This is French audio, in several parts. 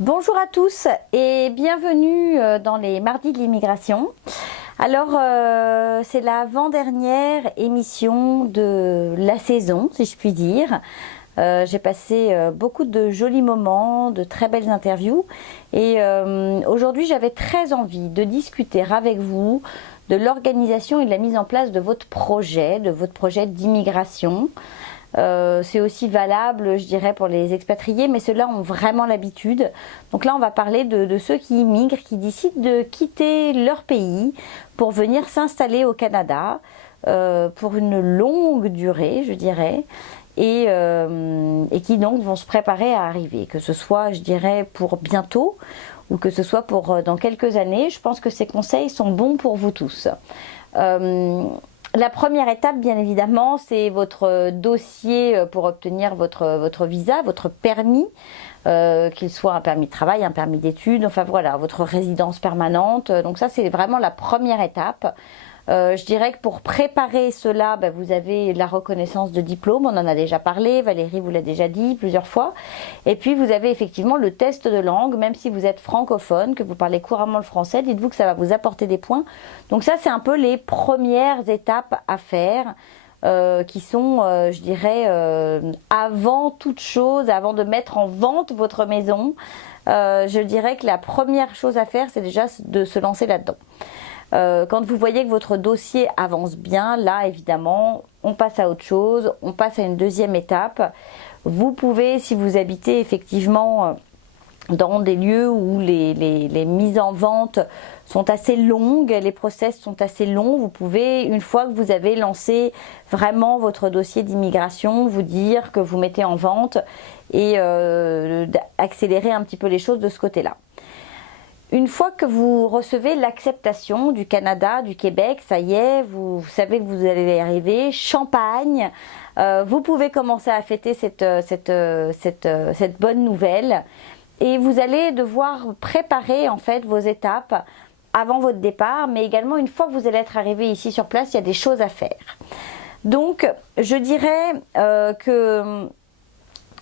Bonjour à tous et bienvenue dans les mardis de l'immigration. Alors c'est l'avant-dernière émission de la saison, si je puis dire. J'ai passé beaucoup de jolis moments, de très belles interviews et aujourd'hui j'avais très envie de discuter avec vous de l'organisation et de la mise en place de votre projet d'immigration. C'est aussi valable, je dirais, pour les expatriés, mais ceux-là ont vraiment l'habitude. Donc là, on va parler de ceux qui immigrent, qui décident de quitter leur pays pour venir s'installer au Canada pour une longue durée, je dirais, et qui donc vont se préparer à arriver, que ce soit, je dirais, pour bientôt ou que ce soit pour dans quelques années. Je pense que ces conseils sont bons pour vous tous. La première étape, bien évidemment, c'est votre dossier pour obtenir votre visa, votre permis, qu'il soit un permis de travail, un permis d'études, enfin voilà, votre résidence permanente. Donc ça, c'est vraiment la première étape. Je dirais que pour préparer cela, vous avez la reconnaissance de diplôme, on en a déjà parlé, Valérie vous l'a déjà dit plusieurs fois. Et puis vous avez effectivement le test de langue, même si vous êtes francophone, que vous parlez couramment le français, dites-vous que ça va vous apporter des points. Donc ça, c'est un peu les premières étapes à faire. Qui sont, je dirais, avant toute chose, avant de mettre en vente votre maison, je dirais que la première chose à faire, c'est déjà de se lancer là-dedans. Quand vous voyez que votre dossier avance bien, là évidemment, on passe à autre chose, on passe à une deuxième étape. Vous pouvez, si vous habitez effectivement dans des lieux où les mises en vente sont assez longues, les process sont assez longs, vous pouvez, une fois que vous avez lancé vraiment votre dossier d'immigration, vous dire que vous mettez en vente et accélérer un petit peu les choses de ce côté-là. Une fois que vous recevez l'acceptation du Canada, du Québec, ça y est, vous savez que vous allez y arriver, champagne, vous pouvez commencer à fêter cette bonne nouvelle et vous allez devoir préparer en fait vos étapes avant votre départ, mais également une fois que vous allez être arrivé ici sur place, il y a des choses à faire. Donc je dirais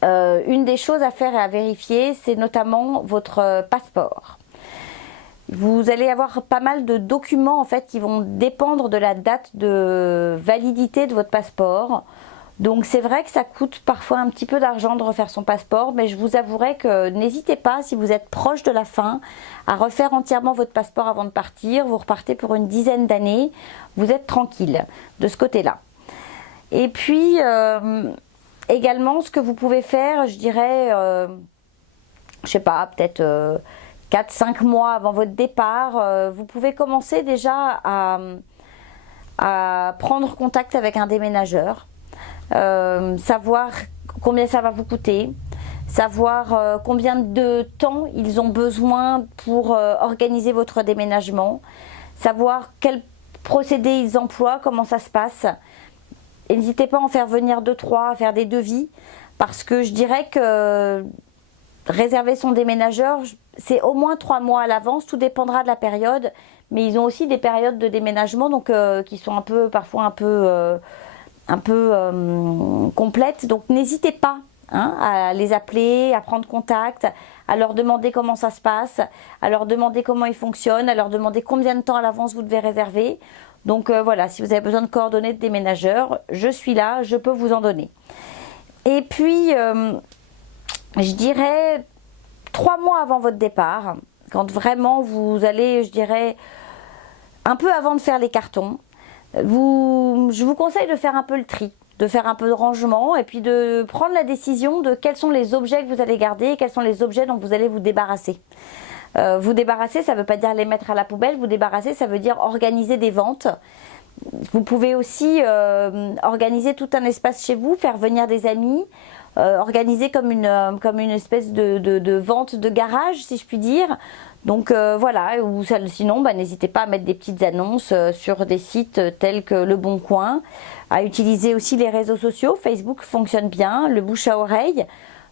une des choses à faire et à vérifier, c'est notamment votre passeport. Vous allez avoir pas mal de documents en fait qui vont dépendre de la date de validité de votre passeport. Donc c'est vrai que ça coûte parfois un petit peu d'argent de refaire son passeport, mais je vous avouerai que n'hésitez pas, si vous êtes proche de la fin, à refaire entièrement votre passeport avant de partir. Vous repartez pour une dizaine d'années, vous êtes tranquille de ce côté-là. Et puis également ce que vous pouvez faire, je dirais, je sais pas, peut-être 4-5 mois avant votre départ, vous pouvez commencer déjà à prendre contact avec un déménageur, savoir combien ça va vous coûter, savoir combien de temps ils ont besoin pour organiser votre déménagement, savoir quel procédé ils emploient, comment ça se passe. N'hésitez pas à en faire venir 2-3, à faire des devis, parce que je dirais que réserver son déménageur, c'est au moins 3 mois à l'avance, tout dépendra de la période, mais ils ont aussi des périodes de déménagement donc qui sont parfois un peu complètes, donc n'hésitez pas à les appeler, à prendre contact, à leur demander comment ça se passe, à leur demander comment ils fonctionnent, à leur demander combien de temps à l'avance vous devez réserver. Donc voilà, si vous avez besoin de coordonnées de déménageurs, je suis là, je peux vous en donner. Et puis je dirais 3 mois avant votre départ, quand vraiment vous allez, je dirais, un peu avant de faire les cartons, je vous conseille de faire un peu le tri, de faire un peu de rangement et puis de prendre la décision de quels sont les objets que vous allez garder et quels sont les objets dont vous allez vous débarrasser. Vous débarrasser, ça ne veut pas dire les mettre à la poubelle, vous débarrasser, ça veut dire organiser des ventes. Vous pouvez aussi organiser tout un espace chez vous, faire venir des amis, organisé comme une espèce de vente de garage, si je puis dire. Donc voilà, ou sinon n'hésitez pas à mettre des petites annonces sur des sites tels que Le Bon Coin, à utiliser aussi les réseaux sociaux. Facebook fonctionne bien, le bouche à oreille.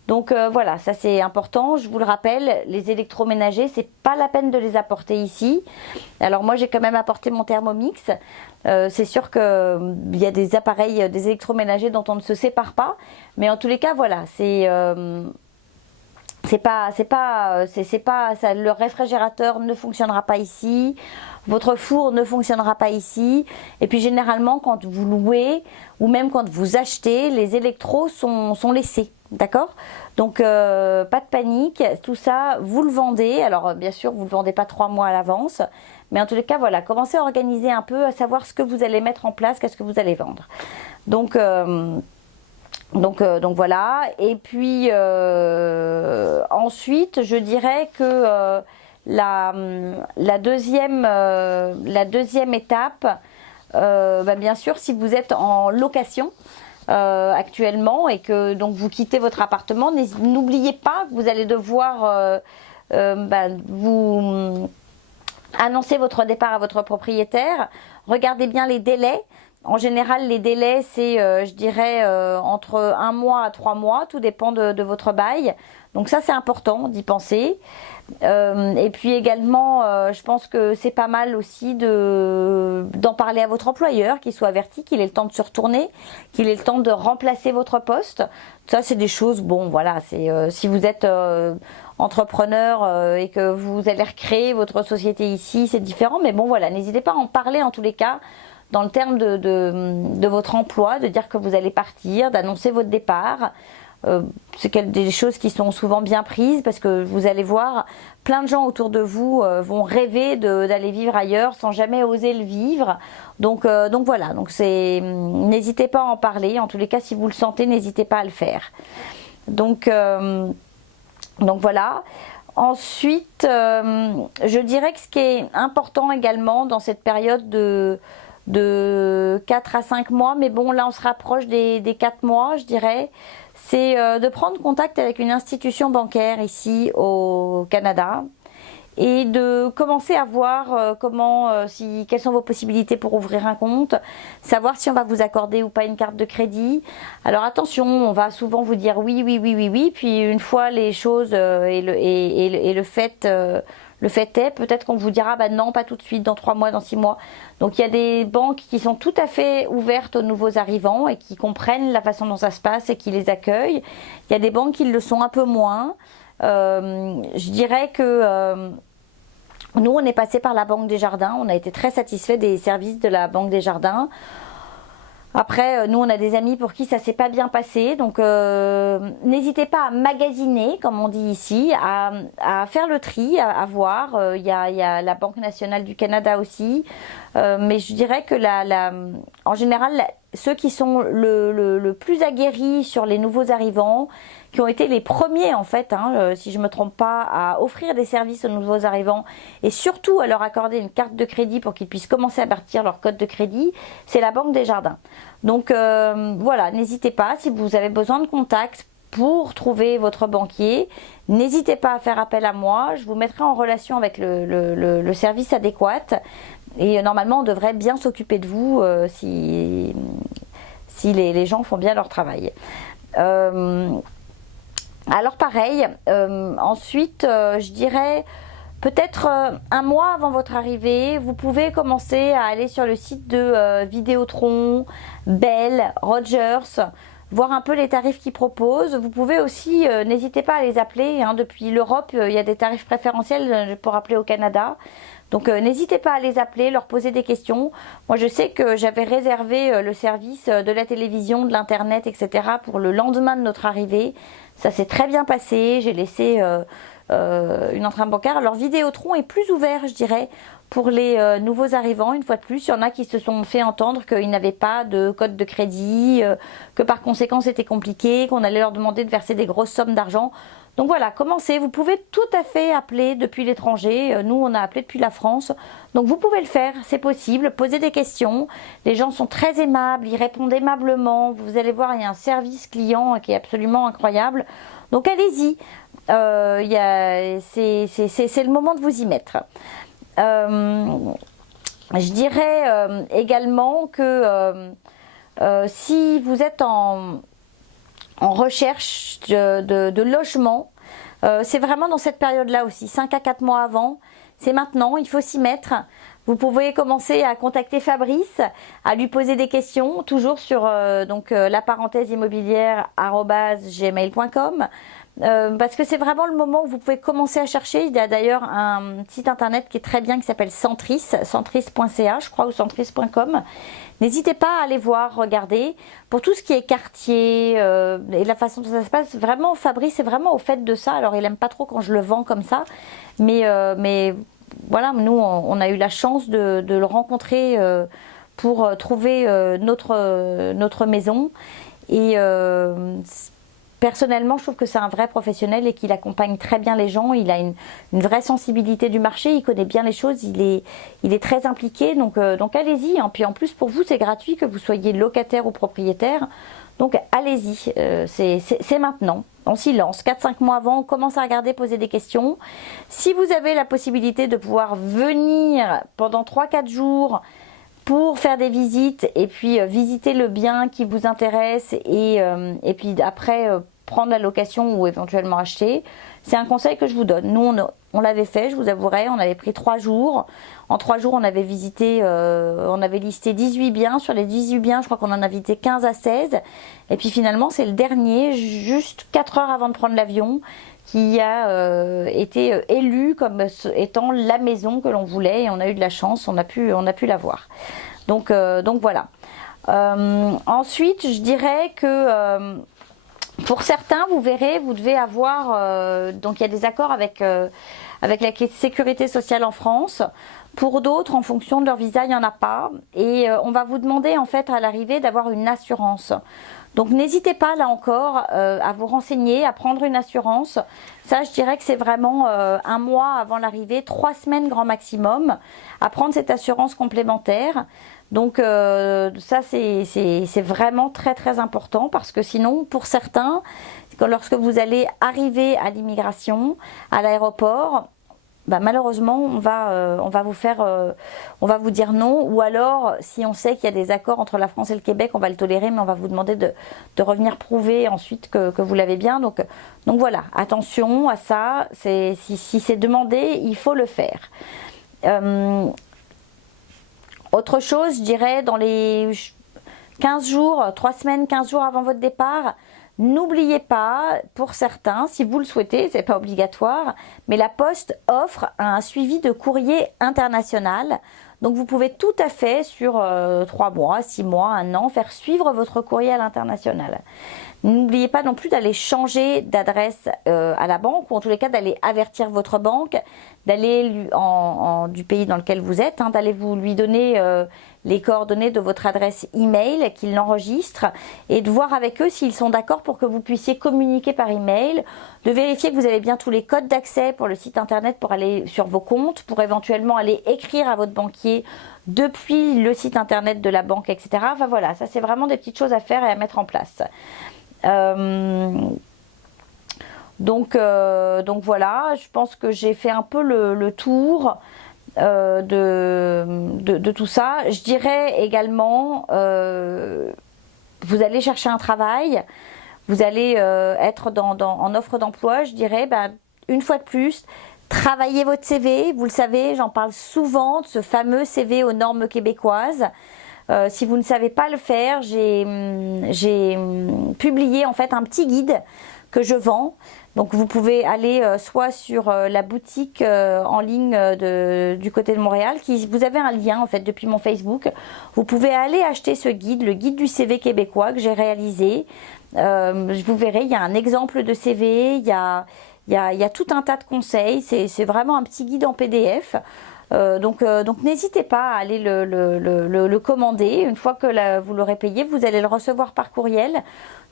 Donc voilà, ça c'est important. Je vous le rappelle, les électroménagers, c'est pas la peine de les apporter ici. Alors moi j'ai quand même apporté mon Thermomix. C'est sûr qu'il y a des appareils, des électroménagers dont on ne se sépare pas. Mais en tous les cas, voilà, le réfrigérateur ne fonctionnera pas ici, votre four ne fonctionnera pas ici. Et puis généralement quand vous louez ou même quand vous achetez, les électros sont laissés, d'accord? Donc pas de panique, tout ça vous le vendez. Alors bien sûr vous ne le vendez pas 3 mois à l'avance, mais en tous les cas voilà, commencez à organiser un peu, à savoir ce que vous allez mettre en place, qu'est-ce que vous allez vendre. Donc voilà, et puis ensuite je dirais que la deuxième étape, bien sûr si vous êtes en location actuellement et que donc vous quittez votre appartement, n'oubliez pas que vous allez devoir vous annoncer votre départ à votre propriétaire. Regardez bien les délais. En général, les délais, c'est, je dirais, entre 1 mois à 3 mois. Tout dépend de votre bail. Donc ça, c'est important d'y penser. Et puis également, je pense que c'est pas mal aussi d'en parler à votre employeur, qu'il soit averti, qu'il ait le temps de se retourner, qu'il ait le temps de remplacer votre poste. Ça, c'est des choses, bon, voilà, c'est si vous êtes entrepreneur et que vous allez recréer votre société ici, c'est différent. Mais bon, voilà, n'hésitez pas à en parler en tous les cas, dans le terme de votre emploi, de dire que vous allez partir, d'annoncer votre départ. C'est des choses qui sont souvent bien prises parce que vous allez voir plein de gens autour de vous vont rêver d'aller vivre ailleurs sans jamais oser le vivre. Donc voilà, donc n'hésitez pas à en parler. En tous les cas, si vous le sentez, n'hésitez pas à le faire. Donc voilà. Ensuite, je dirais que ce qui est important également dans cette période de 4 à 5 mois, mais bon là on se rapproche des 4 mois je dirais, c'est de prendre contact avec une institution bancaire ici au Canada et de commencer à voir quelles sont vos possibilités pour ouvrir un compte, savoir si on va vous accorder ou pas une carte de crédit. Alors attention, on va souvent vous dire oui, puis une fois les choses le fait est, peut-être qu'on vous dira bah non, pas tout de suite, dans 3 mois, dans 6 mois. Donc il y a des banques qui sont tout à fait ouvertes aux nouveaux arrivants et qui comprennent la façon dont ça se passe et qui les accueillent. Il y a des banques qui le sont un peu moins. Je dirais que nous, on est passé par la Banque des Jardins. On a été très satisfait des services de la Banque des Jardins. Après, nous, on a des amis pour qui ça s'est pas bien passé. Donc, n'hésitez pas à magasiner, comme on dit ici, à faire le tri, à voir. Il y a la Banque nationale du Canada aussi. Mais je dirais que en général, ceux qui sont le plus aguerris sur les nouveaux arrivants, qui ont été les premiers en fait, si je ne me trompe pas, à offrir des services aux nouveaux arrivants et surtout à leur accorder une carte de crédit pour qu'ils puissent commencer à bâtir leur code de crédit, c'est la Banque des Jardins. Donc voilà, n'hésitez pas, si vous avez besoin de contacts pour trouver votre banquier, n'hésitez pas à faire appel à moi, je vous mettrai en relation avec le service adéquat et normalement on devrait bien s'occuper de vous si les gens font bien leur travail. Alors pareil, ensuite je dirais peut-être 1 mois avant votre arrivée, vous pouvez commencer à aller sur le site de Vidéotron, Bell, Rogers, voir un peu les tarifs qu'ils proposent. Vous pouvez aussi, n'hésitez pas à les appeler, depuis l'Europe, il y a des tarifs préférentiels pour appeler au Canada. Donc n'hésitez pas à les appeler, leur poser des questions. Moi je sais que j'avais réservé le service de la télévision, de l'internet, etc. pour le lendemain de notre arrivée. Ça s'est très bien passé, j'ai laissé une empreinte bancaire. Alors Vidéotron est plus ouvert je dirais pour les nouveaux arrivants. Une fois de plus, il y en a qui se sont fait entendre qu'ils n'avaient pas de code de crédit, que par conséquent c'était compliqué, qu'on allait leur demander de verser des grosses sommes d'argent. Donc voilà, commencez, vous pouvez tout à fait appeler depuis l'étranger, nous on a appelé depuis la France, donc vous pouvez le faire, c'est possible, posez des questions, les gens sont très aimables, ils répondent aimablement, vous allez voir il y a un service client qui est absolument incroyable, donc allez-y, c'est le moment de vous y mettre. Je dirais également que si vous êtes en recherche de logement, c'est vraiment dans cette période-là aussi, 5 à 4 mois avant, c'est maintenant, il faut s'y mettre. Vous pouvez commencer à contacter Fabrice, à lui poser des questions, toujours sur la parenthèse immobilière @gmail.com. parce que c'est vraiment le moment où vous pouvez commencer à chercher. Il y a d'ailleurs un site internet qui est très bien qui s'appelle Centris, centris.ca je crois, ou centris.com. N'hésitez pas à aller voir, regarder. Pour tout ce qui est quartier et la façon dont ça se passe, vraiment Fabrice est vraiment au fait de ça. Alors il aime pas trop quand je le vends comme ça, mais voilà, nous on a eu la chance de le rencontrer pour trouver notre maison. Et personnellement, je trouve que c'est un vrai professionnel et qu'il accompagne très bien les gens. Il a une vraie sensibilité du marché, il connaît bien les choses, il est très impliqué. Donc allez-y. Puis en plus, pour vous, c'est gratuit, que vous soyez locataire ou propriétaire. Donc allez-y, c'est maintenant. On s'y lance. 4-5 mois avant, on commence à regarder, poser des questions. Si vous avez la possibilité de pouvoir venir pendant 3-4 jours pour faire des visites et puis visiter le bien qui vous intéresse et puis après prendre la location ou éventuellement acheter, c'est un conseil que je vous donne. Nous on l'avait fait, je vous avouerai, on avait pris 3 jours. En 3 jours on avait visité, on avait listé 18 biens. Sur les 18 biens, je crois qu'on en a visité 15 à 16. Et puis finalement c'est le dernier, juste 4 heures avant de prendre l'avion, qui a été élu comme étant la maison que l'on voulait, et on a eu de la chance, on a pu l'avoir. Donc voilà. Ensuite, je dirais que pour certains, vous verrez, vous devez avoir, donc il y a des accords avec la sécurité sociale en France. Pour d'autres, en fonction de leur visa, il n'y en a pas. Et on va vous demander en fait à l'arrivée d'avoir une assurance. Donc n'hésitez pas là encore à vous renseigner, à prendre une assurance. Ça, je dirais que c'est vraiment 1 mois avant l'arrivée, 3 semaines grand maximum, à prendre cette assurance complémentaire. Donc ça, c'est vraiment très très important, parce que sinon, pour certains, lorsque vous allez arriver à l'immigration, à l'aéroport, bah, malheureusement on va vous dire non, ou alors si on sait qu'il y a des accords entre la France et le Québec, on va le tolérer, mais on va vous demander de revenir prouver ensuite que vous l'avez bien. Donc voilà, attention à ça, si c'est demandé, il faut le faire. Autre chose, je dirais, dans les 15 jours, 3 semaines, 15 jours avant votre départ, n'oubliez pas, pour certains, si vous le souhaitez, c'est pas obligatoire, mais la Poste offre un suivi de courrier international. Donc vous pouvez tout à fait sur 3 mois, 6 mois, 1 an, faire suivre votre courrier à l'international. N'oubliez pas non plus d'aller changer d'adresse à la banque, ou en tous les cas d'aller avertir votre banque, d'aller du pays dans lequel vous êtes, d'aller lui donner les coordonnées de votre adresse email, qu'ils l'enregistrent, et de voir avec eux s'ils sont d'accord pour que vous puissiez communiquer par email, de vérifier que vous avez bien tous les codes d'accès pour le site internet pour aller sur vos comptes, pour éventuellement aller écrire à votre banquier depuis le site internet de la banque, etc. Enfin voilà, ça c'est vraiment des petites choses à faire et à mettre en place. Donc voilà, je pense que j'ai fait un peu le tour de tout ça. Je dirais également, vous allez chercher un travail, vous allez être en offre d'emploi, je dirais, une fois de plus, travaillez votre CV. Vous le savez, j'en parle souvent de ce fameux CV aux normes québécoises. Si vous ne savez pas le faire, j'ai publié en fait un petit guide que je vends. Donc vous pouvez aller soit sur la boutique en ligne du côté de Montréal, vous avez un lien en fait depuis mon Facebook. Vous pouvez aller acheter ce guide, le guide du CV québécois que j'ai réalisé. Vous verrez, il y a un exemple de CV, il y a tout un tas de conseils. C'est vraiment un petit guide en PDF. Donc n'hésitez pas à aller le commander. Une fois que vous l'aurez payé, vous allez le recevoir par courriel.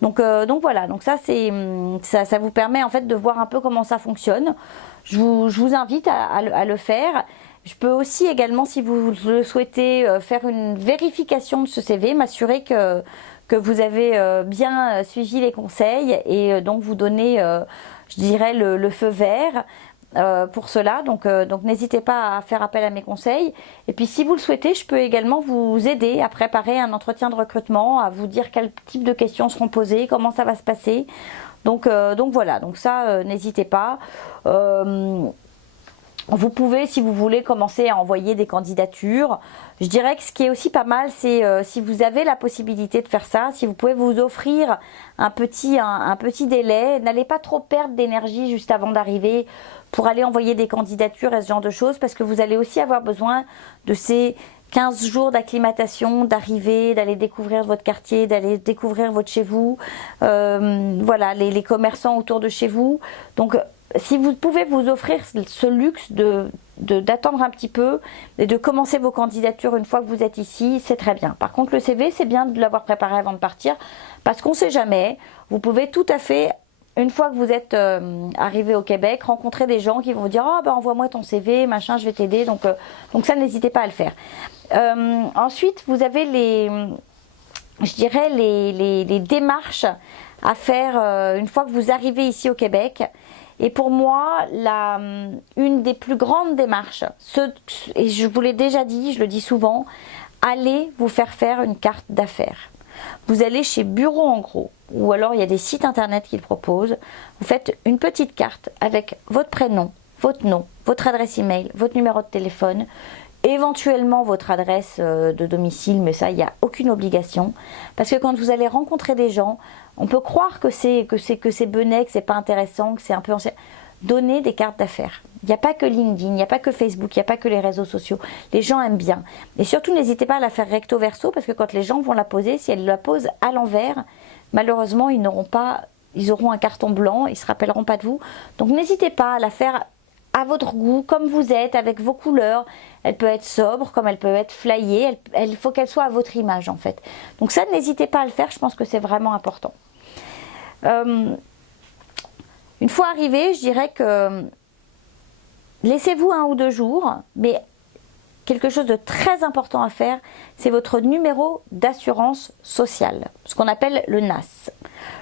Donc voilà, donc ça vous permet en fait de voir un peu comment ça fonctionne. Je vous invite à le faire. Je peux aussi également, si vous le souhaitez, faire une vérification de ce CV, m'assurer que vous avez bien suivi les conseils, et donc vous donner, je dirais, le feu vert pour cela. Donc n'hésitez pas à faire appel à mes conseils. Et puis si vous le souhaitez, je peux également vous aider à préparer un entretien de recrutement, à vous dire quel type de questions seront posées, comment ça va se passer. Donc voilà, donc ça n'hésitez pas. Vous pouvez, si vous voulez, commencer à envoyer des candidatures. Je dirais que ce qui est aussi pas mal, c'est si vous avez la possibilité de faire ça, si vous pouvez vous offrir un petit délai, n'allez pas trop perdre d'énergie juste avant d'arriver pour aller envoyer des candidatures et ce genre de choses, parce que vous allez aussi avoir besoin de ces 15 jours d'acclimatation, d'arriver, d'aller découvrir votre quartier, d'aller découvrir votre chez vous, voilà, les commerçants autour de chez vous. Donc, si vous pouvez vous offrir ce luxe d'attendre un petit peu et de commencer vos candidatures une fois que vous êtes ici, c'est très bien. Par contre, le CV, c'est bien de l'avoir préparé avant de partir, parce qu'on ne sait jamais. Vous pouvez tout à fait, une fois que vous êtes arrivé au Québec, rencontrer des gens qui vont vous dire « Oh, ben envoie-moi ton CV, machin, je vais t'aider. » Donc ça, n'hésitez pas à le faire. Ensuite, vous avez je dirais les démarches à faire une fois que vous arrivez ici au Québec. Et pour moi, une des plus grandes démarches, et je vous l'ai déjà dit, je le dis souvent, allez vous faire une carte d'affaires. Vous allez chez Bureau en Gros, ou alors il y a des sites internet qui le proposent. Vous faites une petite carte avec votre prénom, votre nom, votre adresse email, votre numéro de téléphone, éventuellement votre adresse de domicile, mais ça, il n'y a aucune obligation. Parce que quand vous allez rencontrer des gens, on peut croire que c'est benet, que c'est pas intéressant, que c'est un peu ancien. Donnez des cartes d'affaires. Il n'y a pas que LinkedIn, il n'y a pas que Facebook, il n'y a pas que les réseaux sociaux. Les gens aiment bien. Et surtout, n'hésitez pas à la faire recto verso, parce que quand les gens vont la poser, si elles la posent à l'envers, malheureusement, ils auront un carton blanc, ils ne se rappelleront pas de vous. Donc n'hésitez pas à la faire à votre goût, comme vous êtes, avec vos couleurs. Elle peut être sobre, comme elle peut être flyée. Il faut qu'elle soit à votre image, en fait. Donc ça, n'hésitez pas à le faire. Je pense que c'est vraiment important. Une fois arrivé, je dirais que laissez-vous 1 ou 2 jours, mais quelque chose de très important à faire, c'est votre numéro d'assurance sociale, ce qu'on appelle le NAS.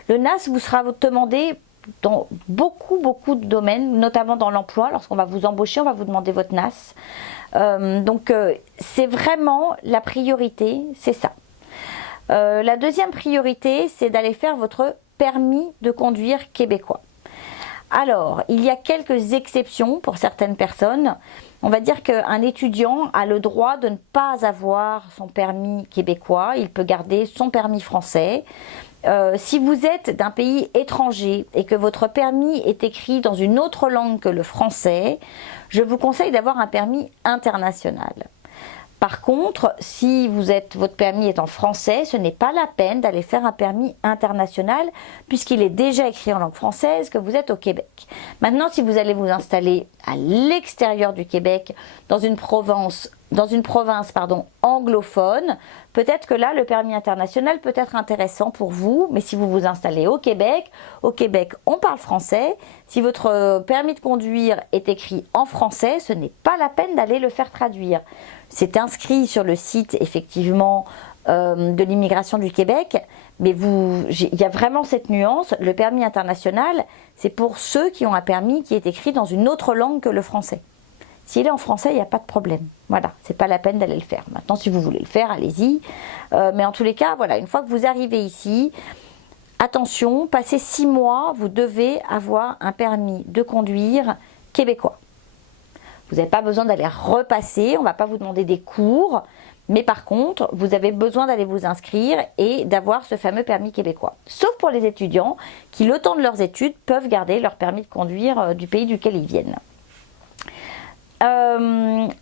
Le NAS vous sera demandé dans beaucoup de domaines, notamment dans l'emploi. Lorsqu'on va vous embaucher, on va vous demander votre NAS. Donc c'est vraiment la priorité, c'est ça. La deuxième priorité, c'est d'aller faire votre permis de conduire québécois. Alors, il y a quelques exceptions pour certaines personnes. On va dire qu'un étudiant a le droit de ne pas avoir son permis québécois, il peut garder son permis français. Si vous êtes d'un pays étranger et que votre permis est écrit dans une autre langue que le français, je vous conseille d'avoir un permis international. Par contre, si votre permis est en français, ce n'est pas la peine d'aller faire un permis international puisqu'il est déjà écrit en langue française, que vous êtes au Québec. Maintenant, si vous allez vous installer à l'extérieur du Québec, dans une province anglophone, peut-être que là, le permis international peut être intéressant pour vous, mais si vous vous installez au Québec, on parle français. Si votre permis de conduire est écrit en français, ce n'est pas la peine d'aller le faire traduire. C'est inscrit sur le site, effectivement, de l'immigration du Québec, mais il y a vraiment cette nuance. Le permis international, c'est pour ceux qui ont un permis qui est écrit dans une autre langue que le français. S'il est en français, il n'y a pas de problème. Voilà, c'est pas la peine d'aller le faire. Maintenant, si vous voulez le faire, allez-y. Mais en tous les cas, voilà, une fois que vous arrivez ici, attention, passé 6 mois, vous devez avoir un permis de conduire québécois. Vous n'avez pas besoin d'aller repasser, on ne va pas vous demander des cours, mais par contre, vous avez besoin d'aller vous inscrire et d'avoir ce fameux permis québécois. Sauf pour les étudiants qui, le temps de leurs études, peuvent garder leur permis de conduire du pays duquel ils viennent.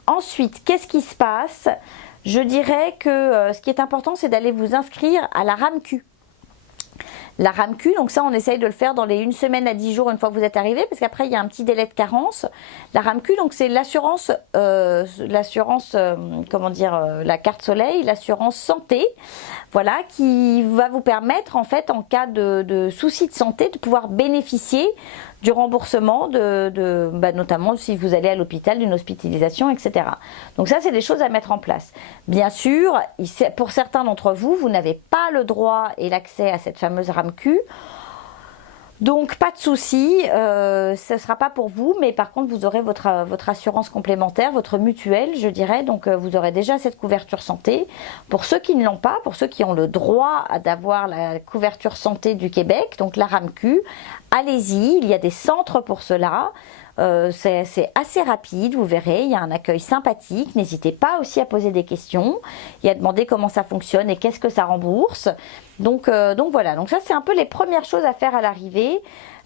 Ensuite, qu'est-ce qui se passe? Je dirais que ce qui est important, c'est d'aller vous inscrire à la RAMQ. La RAMQ, donc ça on essaye de le faire dans les 1 semaine à 10 jours une fois que vous êtes arrivé, parce qu'après il y a un petit délai de carence. La RAMQ, donc c'est la carte soleil, l'assurance santé, voilà, qui va vous permettre en fait en cas de soucis de santé de pouvoir bénéficier du remboursement notamment si vous allez à l'hôpital, d'une hospitalisation, etc. Donc ça, c'est des choses à mettre en place. Bien sûr, pour certains d'entre vous, vous n'avez pas le droit et l'accès à cette fameuse RAMQ. Donc pas de souci, ce ne sera pas pour vous, mais par contre vous aurez votre assurance complémentaire, votre mutuelle je dirais, donc vous aurez déjà cette couverture santé. Pour ceux qui ne l'ont pas, pour ceux qui ont le droit d'avoir la couverture santé du Québec, donc la RAMQ, allez-y, il y a des centres pour cela. C'est assez rapide, vous verrez, il y a un accueil sympathique. N'hésitez pas aussi à poser des questions et à demander comment ça fonctionne et qu'est-ce que ça rembourse. Donc voilà, donc ça c'est un peu les premières choses à faire à l'arrivée.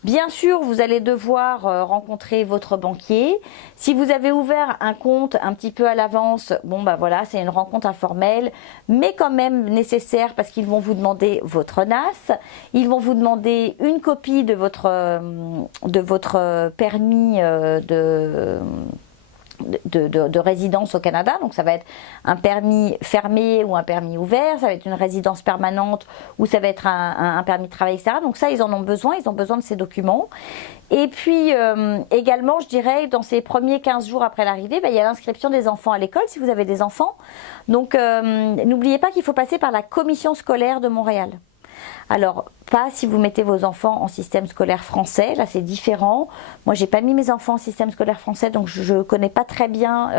Bien sûr, vous allez devoir rencontrer votre banquier. Si vous avez ouvert un compte un petit peu à l'avance, bon bah voilà, c'est une rencontre informelle, mais quand même nécessaire parce qu'ils vont vous demander votre NAS, ils vont vous demander une copie de votre permis de résidence au Canada, donc ça va être un permis fermé ou un permis ouvert, ça va être une résidence permanente ou ça va être un permis de travail, etc. Donc ça, ils en ont besoin de ces documents. Et puis également, je dirais, dans ces premiers 15 jours après l'arrivée, il y a l'inscription des enfants à l'école, si vous avez des enfants. Donc n'oubliez pas qu'il faut passer par la commission scolaire de Montréal. Alors, pas si vous mettez vos enfants en système scolaire français, là c'est différent. Moi, j'ai pas mis mes enfants en système scolaire français, donc je connais pas très bien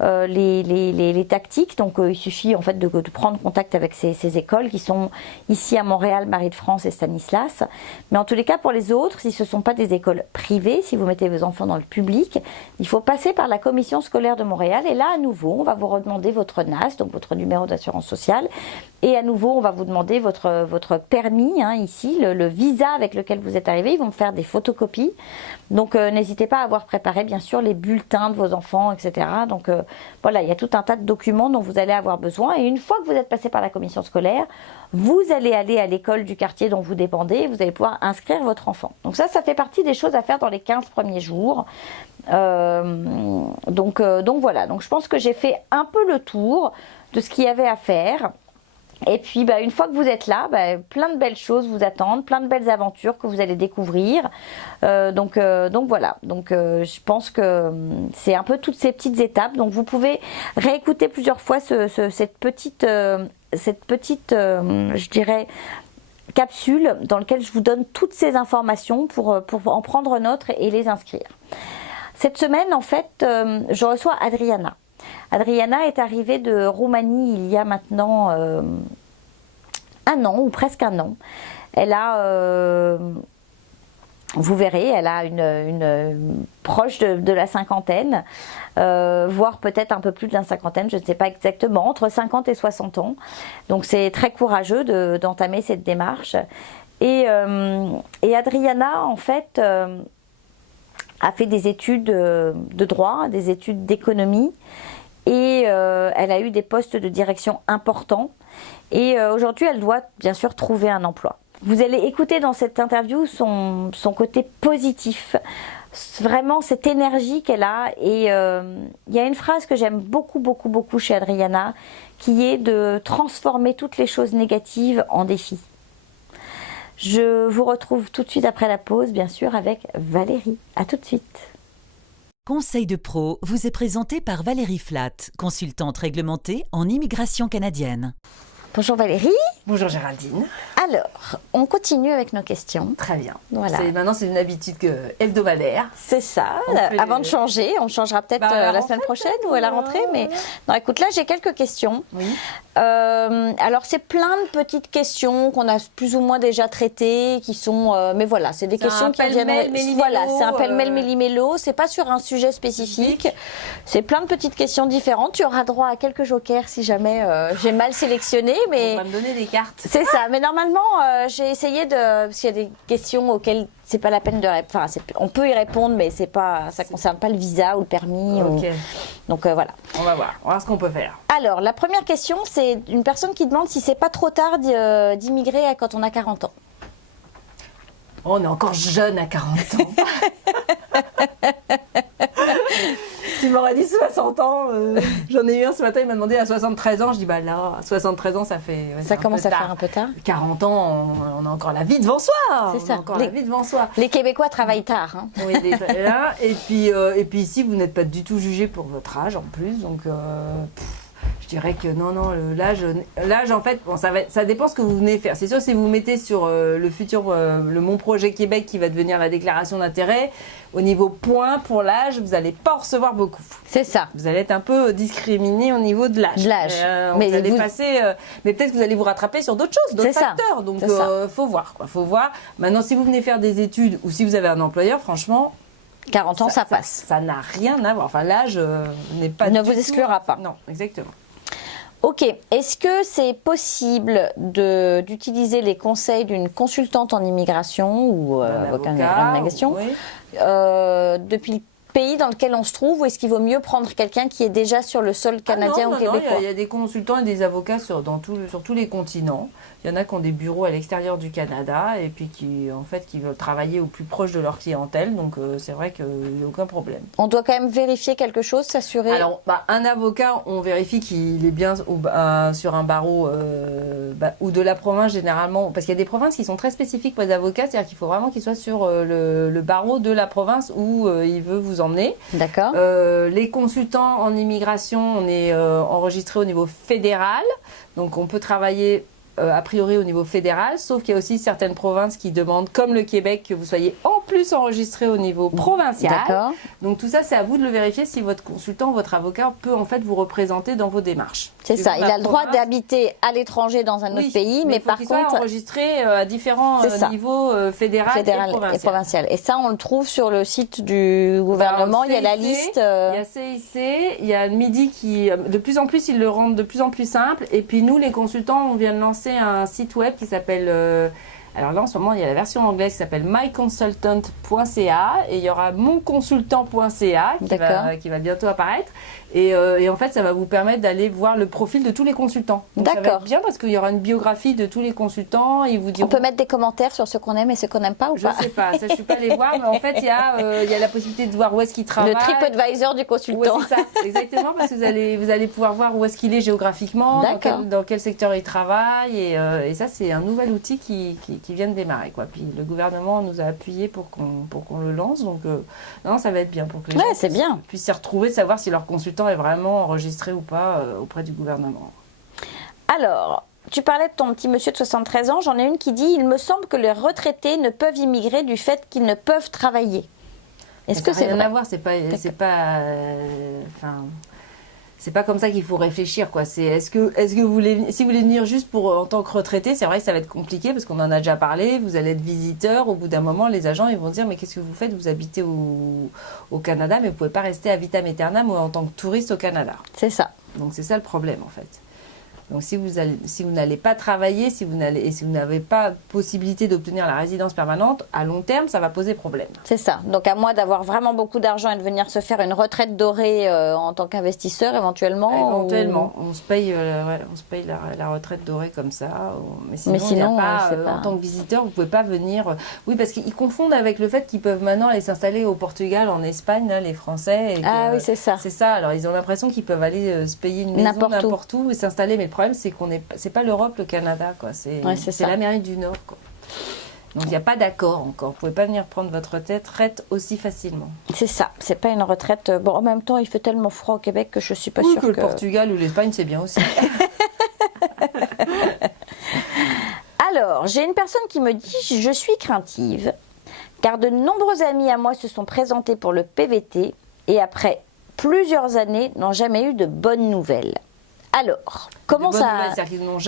les tactiques. Donc, il suffit en fait de prendre contact avec ces écoles qui sont ici à Montréal, Marie de France et Stanislas. Mais en tous les cas, pour les autres, si ce ne sont pas des écoles privées, si vous mettez vos enfants dans le public, il faut passer par la commission scolaire de Montréal. Et là, à nouveau, on va vous redemander votre NAS, donc votre numéro d'assurance sociale. Et à nouveau, on va vous demander votre permis, ici, le visa avec lequel vous êtes arrivé. Ils vont faire des photocopies. Donc, n'hésitez pas à avoir préparé, bien sûr, les bulletins de vos enfants, etc. Donc, voilà, il y a tout un tas de documents dont vous allez avoir besoin. Et une fois que vous êtes passé par la commission scolaire, vous allez aller à l'école du quartier dont vous dépendez et vous allez pouvoir inscrire votre enfant. Donc ça fait partie des choses à faire dans les 15 premiers jours. Donc voilà, donc je pense que j'ai fait un peu le tour de ce qu'il y avait à faire. Et puis une fois que vous êtes là, plein de belles choses vous attendent, plein de belles aventures que vous allez découvrir. Donc voilà, donc je pense que c'est un peu toutes ces petites étapes. Donc vous pouvez réécouter plusieurs fois cette petite je dirais, capsule dans laquelle je vous donne toutes ces informations pour en prendre note et les inscrire. Cette semaine, en fait, je reçois Adriana. Adriana est arrivée de Roumanie il y a maintenant un an ou presque un an. Elle a, vous verrez, elle a une proche de la cinquantaine, voire peut-être un peu plus de la cinquantaine, je ne sais pas exactement, entre 50 et 60 ans. Donc c'est très courageux d'entamer cette démarche. Et Adriana, en fait, a fait des études de droit, des études d'économie. Et elle a eu des postes de direction importants. Et aujourd'hui, elle doit bien sûr trouver un emploi. Vous allez écouter dans cette interview son côté positif, vraiment cette énergie qu'elle a. Et il y a une phrase que j'aime beaucoup, beaucoup, beaucoup chez Adriana, qui est de transformer toutes les choses négatives en défis. Je vous retrouve tout de suite après la pause, bien sûr, avec Valérie. À tout de suite. Conseil de pro vous est présenté par Valérie Flatt, consultante réglementée en immigration canadienne. Bonjour Valérie. Bonjour Géraldine. Alors, on continue avec nos questions. Très bien. Voilà. Maintenant, c'est une habitude hebdomadaire. C'est ça. Avant de changer, on changera peut-être la semaine prochaine ou à la rentrée. Mais non, écoute, là, j'ai quelques questions. Oui. Alors, c'est plein de petites questions qu'on a plus ou moins déjà traitées, qui sont. Mais voilà, c'est des questions qui reviennent. Voilà, c'est un pêle-mêle méli-mélo. C'est pas sur un sujet spécifique. C'est plein de petites questions différentes. Tu auras droit à quelques jokers si jamais j'ai mal sélectionné. Mais on va me donner des cartes. C'est ça. Mais normalement, j'ai essayé parce qu'il y a des questions auxquelles c'est pas la peine de répondre. Enfin, on peut y répondre, mais ça concerne pas le visa ou le permis. Ok. Donc voilà. On va voir ce qu'on peut faire. Alors, la première question, c'est une personne qui demande si c'est pas trop tard d'immigrer quand on a 40 ans. On est encore jeune à 40 ans. Tu m'aurais dit 60 ans. J'en ai eu un ce matin, il m'a demandé à 73 ans. Je dis, là, à 73 ans, ça fait. Ça commence à faire un peu tard. 40 ans, on a encore la vie devant soi. C'est ça. La vie devant soi. Les Québécois travaillent tard. Hein. Oui, et puis ici, vous n'êtes pas du tout jugé pour votre âge en plus. Donc, je dirais que non, l'âge en fait, bon, ça dépend ce que vous venez faire. C'est sûr, si vous mettez sur le futur, le Mon Projet Québec qui va devenir la déclaration d'intérêt, au niveau points pour l'âge, vous n'allez pas en recevoir beaucoup. C'est ça. Vous allez être un peu discriminé au niveau de l'âge. Mais vous allez passer, mais peut-être que vous allez vous rattraper sur d'autres choses, d'autres facteurs. Donc, faut voir. Maintenant, si vous venez faire des études ou si vous avez un employeur, franchement, 40 ans, ça passe. Ça n'a rien à voir. Enfin, l'âge n'est pas Ne du vous tout- exclura pas. Non, exactement. Ok, est-ce que c'est possible d'utiliser les conseils d'une consultante en immigration ou Un avocat en avocat, immigration oui. depuis le pays dans lequel on se trouve, ou est-ce qu'il vaut mieux prendre quelqu'un qui est déjà sur le sol canadien ou québécois? Il y a des consultants et des avocats sur tous les continents. Il y en a qui ont des bureaux à l'extérieur du Canada et puis qui veulent travailler au plus proche de leur clientèle. Donc c'est vrai qu'il n'y a aucun problème. On doit quand même vérifier quelque chose, s'assurer. Alors, un avocat, on vérifie qu'il est bien sur un barreau ou de la province généralement, parce qu'il y a des provinces qui sont très spécifiques pour les avocats, c'est-à-dire qu'il faut vraiment qu'il soit sur le barreau de la province où il veut vous emmener. D'accord. Les consultants en immigration, on est enregistré au niveau fédéral, donc on peut travailler a priori au niveau fédéral, sauf qu'il y a aussi certaines provinces qui demandent, comme le Québec, que vous soyez en plus enregistré au niveau provincial. D'accord. Donc tout ça, c'est à vous de le vérifier si votre consultant, votre avocat peut en fait vous représenter dans vos démarches. C'est ça, il la a le droit province- d'habiter à l'étranger dans un autre pays, mais il faut par qu'il soit contre enregistré à différents C'est ça. niveaux fédéral fédéral et et provincial. provincial. Et ça, on le trouve sur le site du gouvernement, Alors, il y a la CIC, liste. Il y a CIC, il y a le Midi qui, de plus en plus, ils le rendent de plus en plus simple. Et puis nous, les consultants, on vient de lancer un site web qui s'appelle... alors là, en ce moment, il y a la version anglaise qui s'appelle myconsultant.ca et il y aura monconsultant.ca qui va bientôt apparaître. Et en fait, ça va vous permettre d'aller voir le profil de tous les consultants. Donc, ça va D'accord. être bien parce qu'il y aura une biographie de tous les consultants. Ils vous diront... On peut mettre des commentaires sur ce qu'on aime et ce qu'on n'aime pas ou Je pas? sais pas, ça je suis pas allée voir, mais en fait il y a la possibilité de voir où est-ce qu'il travaille. Le TripAdvisor du Ouais, consultant. c'est ça, exactement, parce que vous allez pouvoir voir où est-ce qu'il est géographiquement, D'accord. dans quel secteur il travaille, et ça c'est un nouvel outil qui vient de démarrer, quoi. Puis le gouvernement nous a appuyé pour qu'on le lance, donc non, ça va être bien pour que les Ouais, gens c'est bien. puissent s'y retrouver, savoir si leur consultant est vraiment enregistré ou pas auprès du gouvernement. Alors, tu parlais de ton petit monsieur de 73 ans, j'en ai une qui dit « Il me semble que les retraités ne peuvent immigrer du fait qu'ils ne peuvent travailler ». Est-ce que Ça c'est n'a rien vrai? à voir, c'est pas comme ça qu'il faut réfléchir, quoi. C'est est-ce que vous voulez, si vous voulez venir juste pour en tant que retraité, c'est vrai que ça va être compliqué parce qu'on en a déjà parlé. Vous allez être visiteur. Au bout d'un moment, les agents ils vont dire mais qu'est-ce que vous faites? Vous habitez au Canada, mais vous pouvez pas rester à vitam aeternam ou en tant que touriste au Canada. C'est ça. Donc c'est ça le problème en fait. Donc si vous n'allez pas travailler, si vous n'avez pas possibilité d'obtenir la résidence permanente, à long terme, ça va poser problème. C'est ça. Donc à moins d'avoir vraiment beaucoup d'argent et de venir se faire une retraite dorée en tant qu'investisseur éventuellement. Éventuellement, on se paye la retraite dorée comme ça. Mais sinon, il y a pas, c'est pas... en tant que visiteur, vous pouvez pas venir. Oui, parce qu'ils confondent avec le fait qu'ils peuvent maintenant aller s'installer au Portugal, en Espagne, là, les Français. Ah oui, c'est ça. C'est ça. Alors ils ont l'impression qu'ils peuvent aller se payer une maison n'importe où et s'installer. Mais le problème, c'est c'est pas l'Europe, le Canada, quoi. C'est l'Amérique du Nord, quoi. Donc il n'y a pas d'accord encore. Vous pouvez pas venir prendre votre retraite aussi facilement. C'est ça. C'est pas une retraite. Bon, en même temps, il fait tellement froid au Québec que je suis pas Ou sûre que le Portugal ou l'Espagne, c'est bien aussi. Alors, j'ai une personne qui me dit « Je suis craintive, car de nombreux amis à moi se sont présentés pour le PVT et après plusieurs années n'ont jamais eu de bonnes nouvelles. » Alors, comment ça...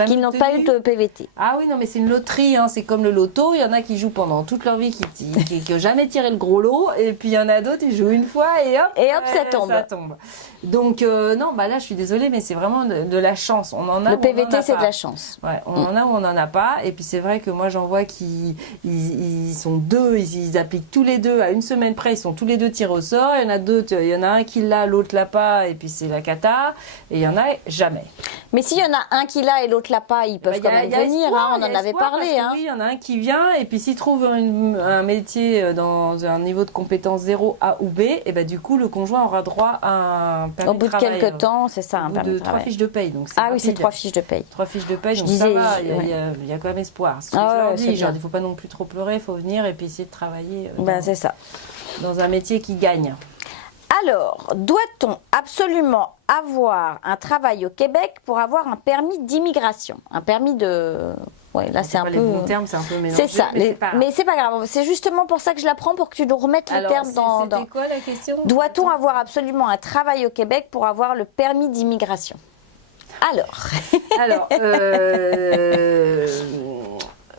Qu'ils n'ont pas eu de PVT. Ah oui, non, mais c'est une loterie, hein. C'est comme le loto. Il y en a qui jouent pendant toute leur vie, qui n'ont jamais tiré le gros lot. Et puis il y en a d'autres, ils jouent une fois et hop, ça tombe. Donc, non, là, je suis désolée, mais c'est vraiment de la chance. On en a. Le PVT, c'est de la chance. Ouais, on en a ou on n'en a pas. Et puis c'est vrai que moi, j'en vois qui ils sont deux, ils appliquent tous les deux à une semaine près, ils sont tous les deux tirés au sort. Il y en a d'autres, il y en a un qui l'a, l'autre l'a pas, et puis c'est la cata. Et il y en a jamais. Mais s'il y en a un qui l'a et l'autre l'a pas, ils peuvent quand même venir. On en avait parlé. Oui, il y en a un qui vient et puis s'il trouve un métier dans un niveau de compétence 0 A ou B, et ben du coup le conjoint aura droit à un permis au bout de quelques temps, c'est ça, un permis de travail. 3 fiches de paye. Donc ah oui, c'est 3 fiches de paye. 3 fiches de paye, donc ça va, il y a quand même espoir. Je leur dis, il ne faut pas non plus trop pleurer, il faut venir et puis essayer de travailler c'est ça. Dans un métier qui gagne. Alors, doit-on absolument avoir un travail au Québec pour avoir un permis d'immigration? Un permis de... Ouais, là c'est un peu... Les bons termes, c'est un peu mélangé. C'est ça, mais c'est pas grave. C'est justement pour ça que je l'apprends, pour que tu nous remettes les termes dans... C'était quoi la question? Doit-on avoir absolument un travail au Québec pour avoir le permis d'immigration? Alors...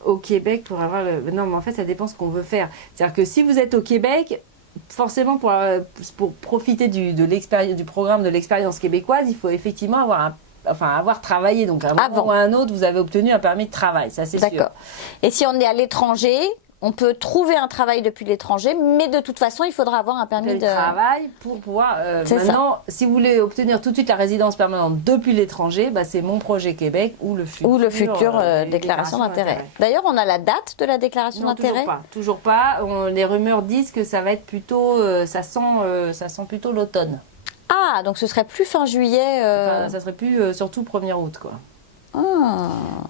au Québec pour avoir le... Non, mais en fait, ça dépend ce qu'on veut faire. C'est-à-dire que si vous êtes au Québec... forcément pour profiter du programme de l'expérience québécoise, il faut effectivement avoir travaillé. Donc à un moment ou à un autre, vous avez obtenu un permis de travail, ça c'est sûr. D'accord. Et si on est à l'étranger, on peut trouver un travail depuis l'étranger, mais de toute façon, il faudra avoir un permis de travail pour pouvoir. Maintenant, si vous voulez obtenir tout de suite la résidence permanente depuis l'étranger, c'est Mon Projet Québec ou le futur déclaration d'intérêt. D'ailleurs, on a la date de la déclaration d'intérêt ? Toujours pas. Les rumeurs disent que ça va être plutôt, ça sent plutôt l'automne. Ah, donc ce serait plus fin juillet. Ça serait plus surtout 1er août, quoi.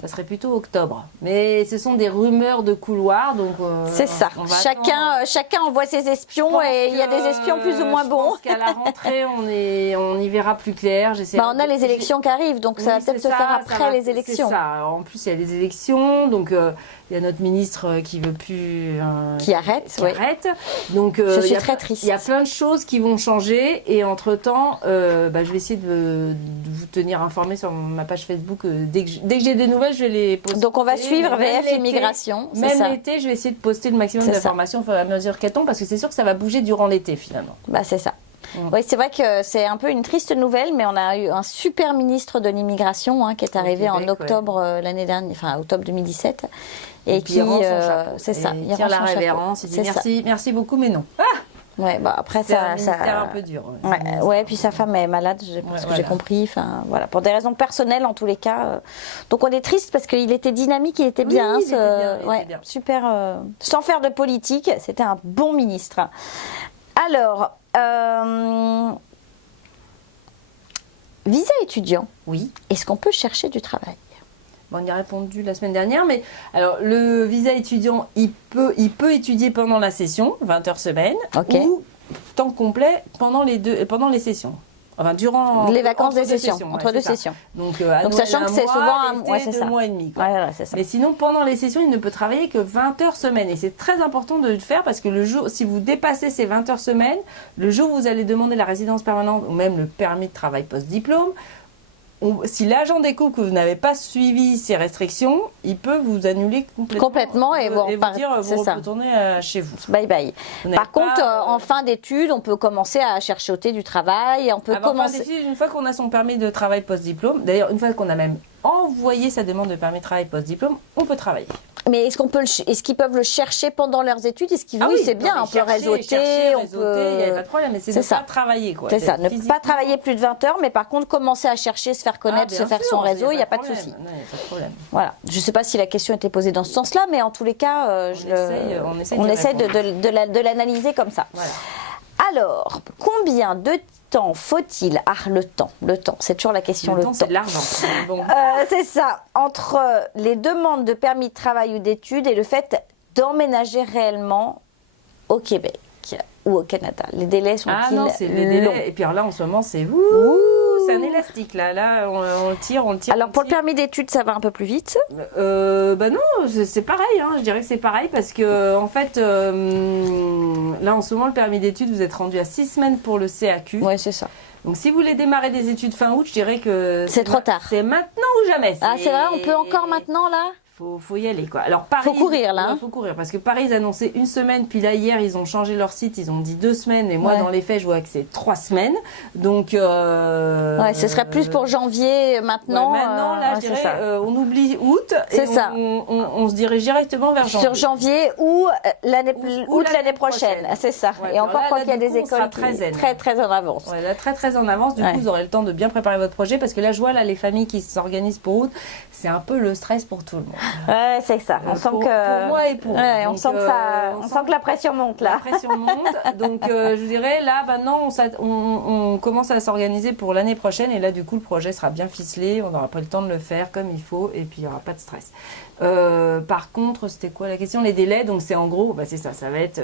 Ça serait plutôt octobre. Mais ce sont des rumeurs de couloir, donc c'est ça. Chacun envoie ses espions et il y a des espions plus ou moins bons. Je pense qu'à la rentrée, on y verra plus clair. On a les élections qui arrivent, donc ça va peut-être se faire après les élections. C'est ça. En plus, il y a les élections, donc il y a notre ministre qui veut plus qui arrête. Donc je suis très triste. Il y a plein de choses qui vont changer et entre-temps, je vais essayer de vous tenir informé sur ma page Facebook. Dès que j'ai des nouvelles, je vais les poster. Donc on va suivre VF Immigration. Même l'été, je vais essayer de poster le maximum d'informations au fur et à mesure qu'elles tombent parce que c'est sûr que ça va bouger durant l'été finalement. C'est ça. Oui, c'est vrai que c'est un peu une triste nouvelle, mais on a eu un super ministre de l'immigration qui est arrivé en octobre l'année dernière, enfin octobre 2017. Et qui c'est ça, il tire la révérence, il dit merci beaucoup, mais non. Ouais, après c'est un ministère un peu dur. Ouais, puis sa femme est malade, parce que j'ai compris. Enfin, voilà, pour des raisons personnelles en tous les cas. Donc on est triste parce qu'il était dynamique, il était bien. Il était bien. Super. Sans faire de politique, c'était un bon ministre. Alors, visa étudiant. Oui. Est-ce qu'on peut chercher du travail ? On y a répondu la semaine dernière, mais alors le visa étudiant, il peut étudier pendant la session, 20 heures semaine, ou temps complet pendant les sessions. Enfin, durant les vacances des sessions, entre deux sessions. Donc sachant que c'est souvent 2 mois et demi. C'est ça. Mais sinon, pendant les sessions, il ne peut travailler que 20 heures semaine. Et c'est très important de le faire parce que le jour, si vous dépassez ces 20 heures semaine, le jour où vous allez demander la résidence permanente ou même le permis de travail post-diplôme, si l'agent découvre que vous n'avez pas suivi ces restrictions, il peut vous annuler complètement et vous dire vous retournez chez vous. Bye bye. Par contre, en fin d'études, on peut commencer à chercher du travail. On peut commencer. Une fois qu'on a son permis de travail post-diplôme, d'ailleurs une fois qu'on a même envoyé sa demande de permis de travail post-diplôme, on peut travailler. Mais est-ce qu'ils peuvent le chercher pendant leurs études ? Oui, c'est bien, on peut réseauter. Il n'y a pas de problème, mais c'est de ne pas travailler. C'est ça, ne pas travailler plus de 20 heures, mais par contre commencer à chercher, se faire connaître, se faire son réseau, il n'y a pas de souci. Il n'y a pas de problème. Voilà. Je ne sais pas si la question était posée dans ce sens-là, mais en tous les cas, on essaie de l'analyser comme ça. Voilà. Alors, combien de temps faut-il le temps, c'est toujours la question. Le temps, c'est de l'argent. Bon. C'est ça. Entre les demandes de permis de travail ou d'études et le fait d'emménager réellement au Québec ou au Canada. Les délais sont-ils longs ? C'est les délais. Et puis alors là, en ce moment, c'est un élastique. Là, on le tire. Alors pour le permis d'études, ça va un peu plus vite ? Non, c'est pareil. Je dirais que c'est pareil parce que en fait, là en ce moment, le permis d'études, vous êtes rendu à 6 semaines pour le CAQ. Oui, c'est ça. Donc si vous voulez démarrer des études fin août, je dirais que c'est trop tard. C'est maintenant ou jamais. C'est vrai, on peut encore maintenant là ? Faut y aller quoi. Alors Paris, faut courir là. Faut courir parce que Paris ils annonçaient 1 semaine, puis là hier ils ont changé leur site, ils ont dit 2 semaines, mais moi dans les faits je vois que c'est 3 semaines. Donc ce serait plus pour janvier maintenant. Maintenant là je dirais on oublie août et on se dirige directement vers janvier. Sur janvier ou l'année prochaine. C'est ça. Ouais, et encore quand il y a des écoles très en avance. Ouais, là, très en avance. Du coup vous aurez le temps de bien préparer votre projet parce que là je vois les familles qui s'organisent pour août, c'est un peu le stress pour tout le monde. Ouais, c'est ça. On sent pour moi et pour eux. Ouais, on sent que la pression monte là. La pression monte. Donc je dirais là maintenant on commence à s'organiser pour l'année prochaine et là du coup le projet sera bien ficelé, on n'aura pas le temps de le faire comme il faut et puis il n'y aura pas de stress. Par contre, c'était quoi la question ? Les délais, donc c'est en gros, c'est ça va être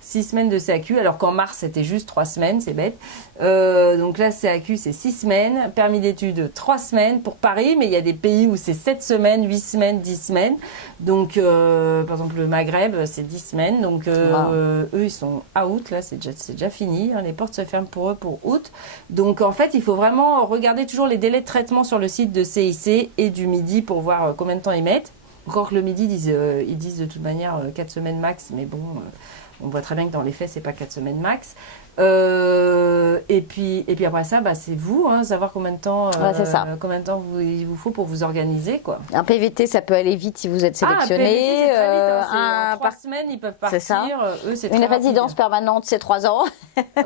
6 semaines de CAQ, alors qu'en mars c'était juste 3 semaines, c'est bête. Donc là, CAQ c'est 6 semaines, permis d'études 3 semaines pour Paris, mais il y a des pays où c'est 7 semaines, 8 semaines, 10 semaines. Donc, par exemple, le Maghreb, c'est 10 semaines, donc eux ils sont out, là c'est déjà fini, les portes se ferment pour eux pour août. Donc en fait, il faut vraiment regarder toujours les délais de traitement sur le site de CIC et du Midi pour voir combien de temps ils mettent. Encore que le Midi, ils disent de toute manière 4 semaines max, mais bon, On voit très bien que dans les faits, c'est pas 4 semaines max. Et puis après ça, c'est vous, savoir combien de temps, c'est ça. Il vous faut pour vous organiser, quoi. Un PVT, ça peut aller vite si vous êtes sélectionné. Un PVT, c'est très vite, en 3 semaines, ils peuvent partir. C'est ça. Eux, c'est Une très résidence rapide. permanente, c'est 3 ans.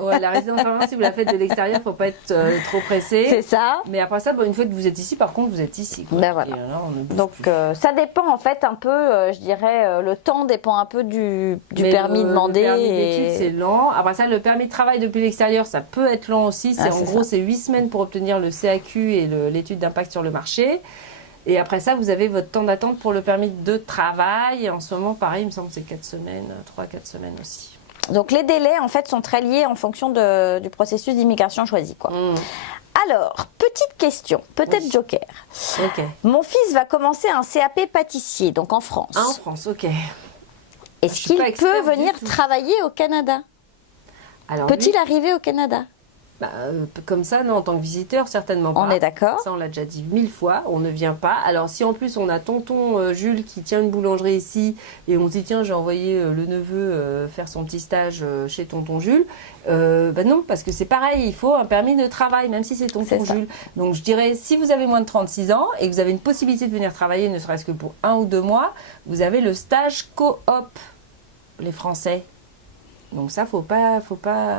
Ouais, la résidence permanente, si vous la faites de l'extérieur, faut pas être trop pressé. C'est ça. Mais après ça, une fois que vous êtes ici, par contre, vous êtes ici, quoi. Ben voilà. Et là, on ne bouge Donc plus. ça dépend en fait un peu, je dirais, le temps dépend un peu du Mais permis demandé. Le permis d'études, c'est lent. Après ça, le permis de travail depuis l'extérieur, ça peut être lent aussi. Ah, En c'est gros, ça. c'est 8 semaines pour obtenir le CAQ et l'étude d'impact sur le marché. Et après ça, vous avez votre temps d'attente pour le permis de travail. Et en ce moment, pareil, il me semble que c'est 4 semaines, 3-4 semaines aussi. Donc les délais en fait sont très liés en fonction du processus d'immigration choisi, quoi. Alors, petite question, peut-être Oui. joker. Ok. Mon fils va commencer un CAP pâtissier, donc en France. En France, ok. Est-ce je suis qu'il pas peut experte du venir tout. travailler au Canada? Alors, Peut-il lui, arriver au Canada? comme ça, non, en tant que visiteur, certainement pas. On est d'accord. Ça, on l'a déjà dit 1000 fois, on ne vient pas. Alors, si en plus on a tonton Jules qui tient une boulangerie ici et on se dit, tiens, j'ai envoyé le neveu faire son petit stage chez tonton Jules, non, parce que c'est pareil, il faut un permis de travail, même si c'est tonton C'est ça. Jules. Donc, je dirais, si vous avez moins de 36 ans et que vous avez une possibilité de venir travailler, ne serait-ce que pour 1 ou 2 mois, vous avez le stage coop, les Français. Donc ça, faut pas Faut pas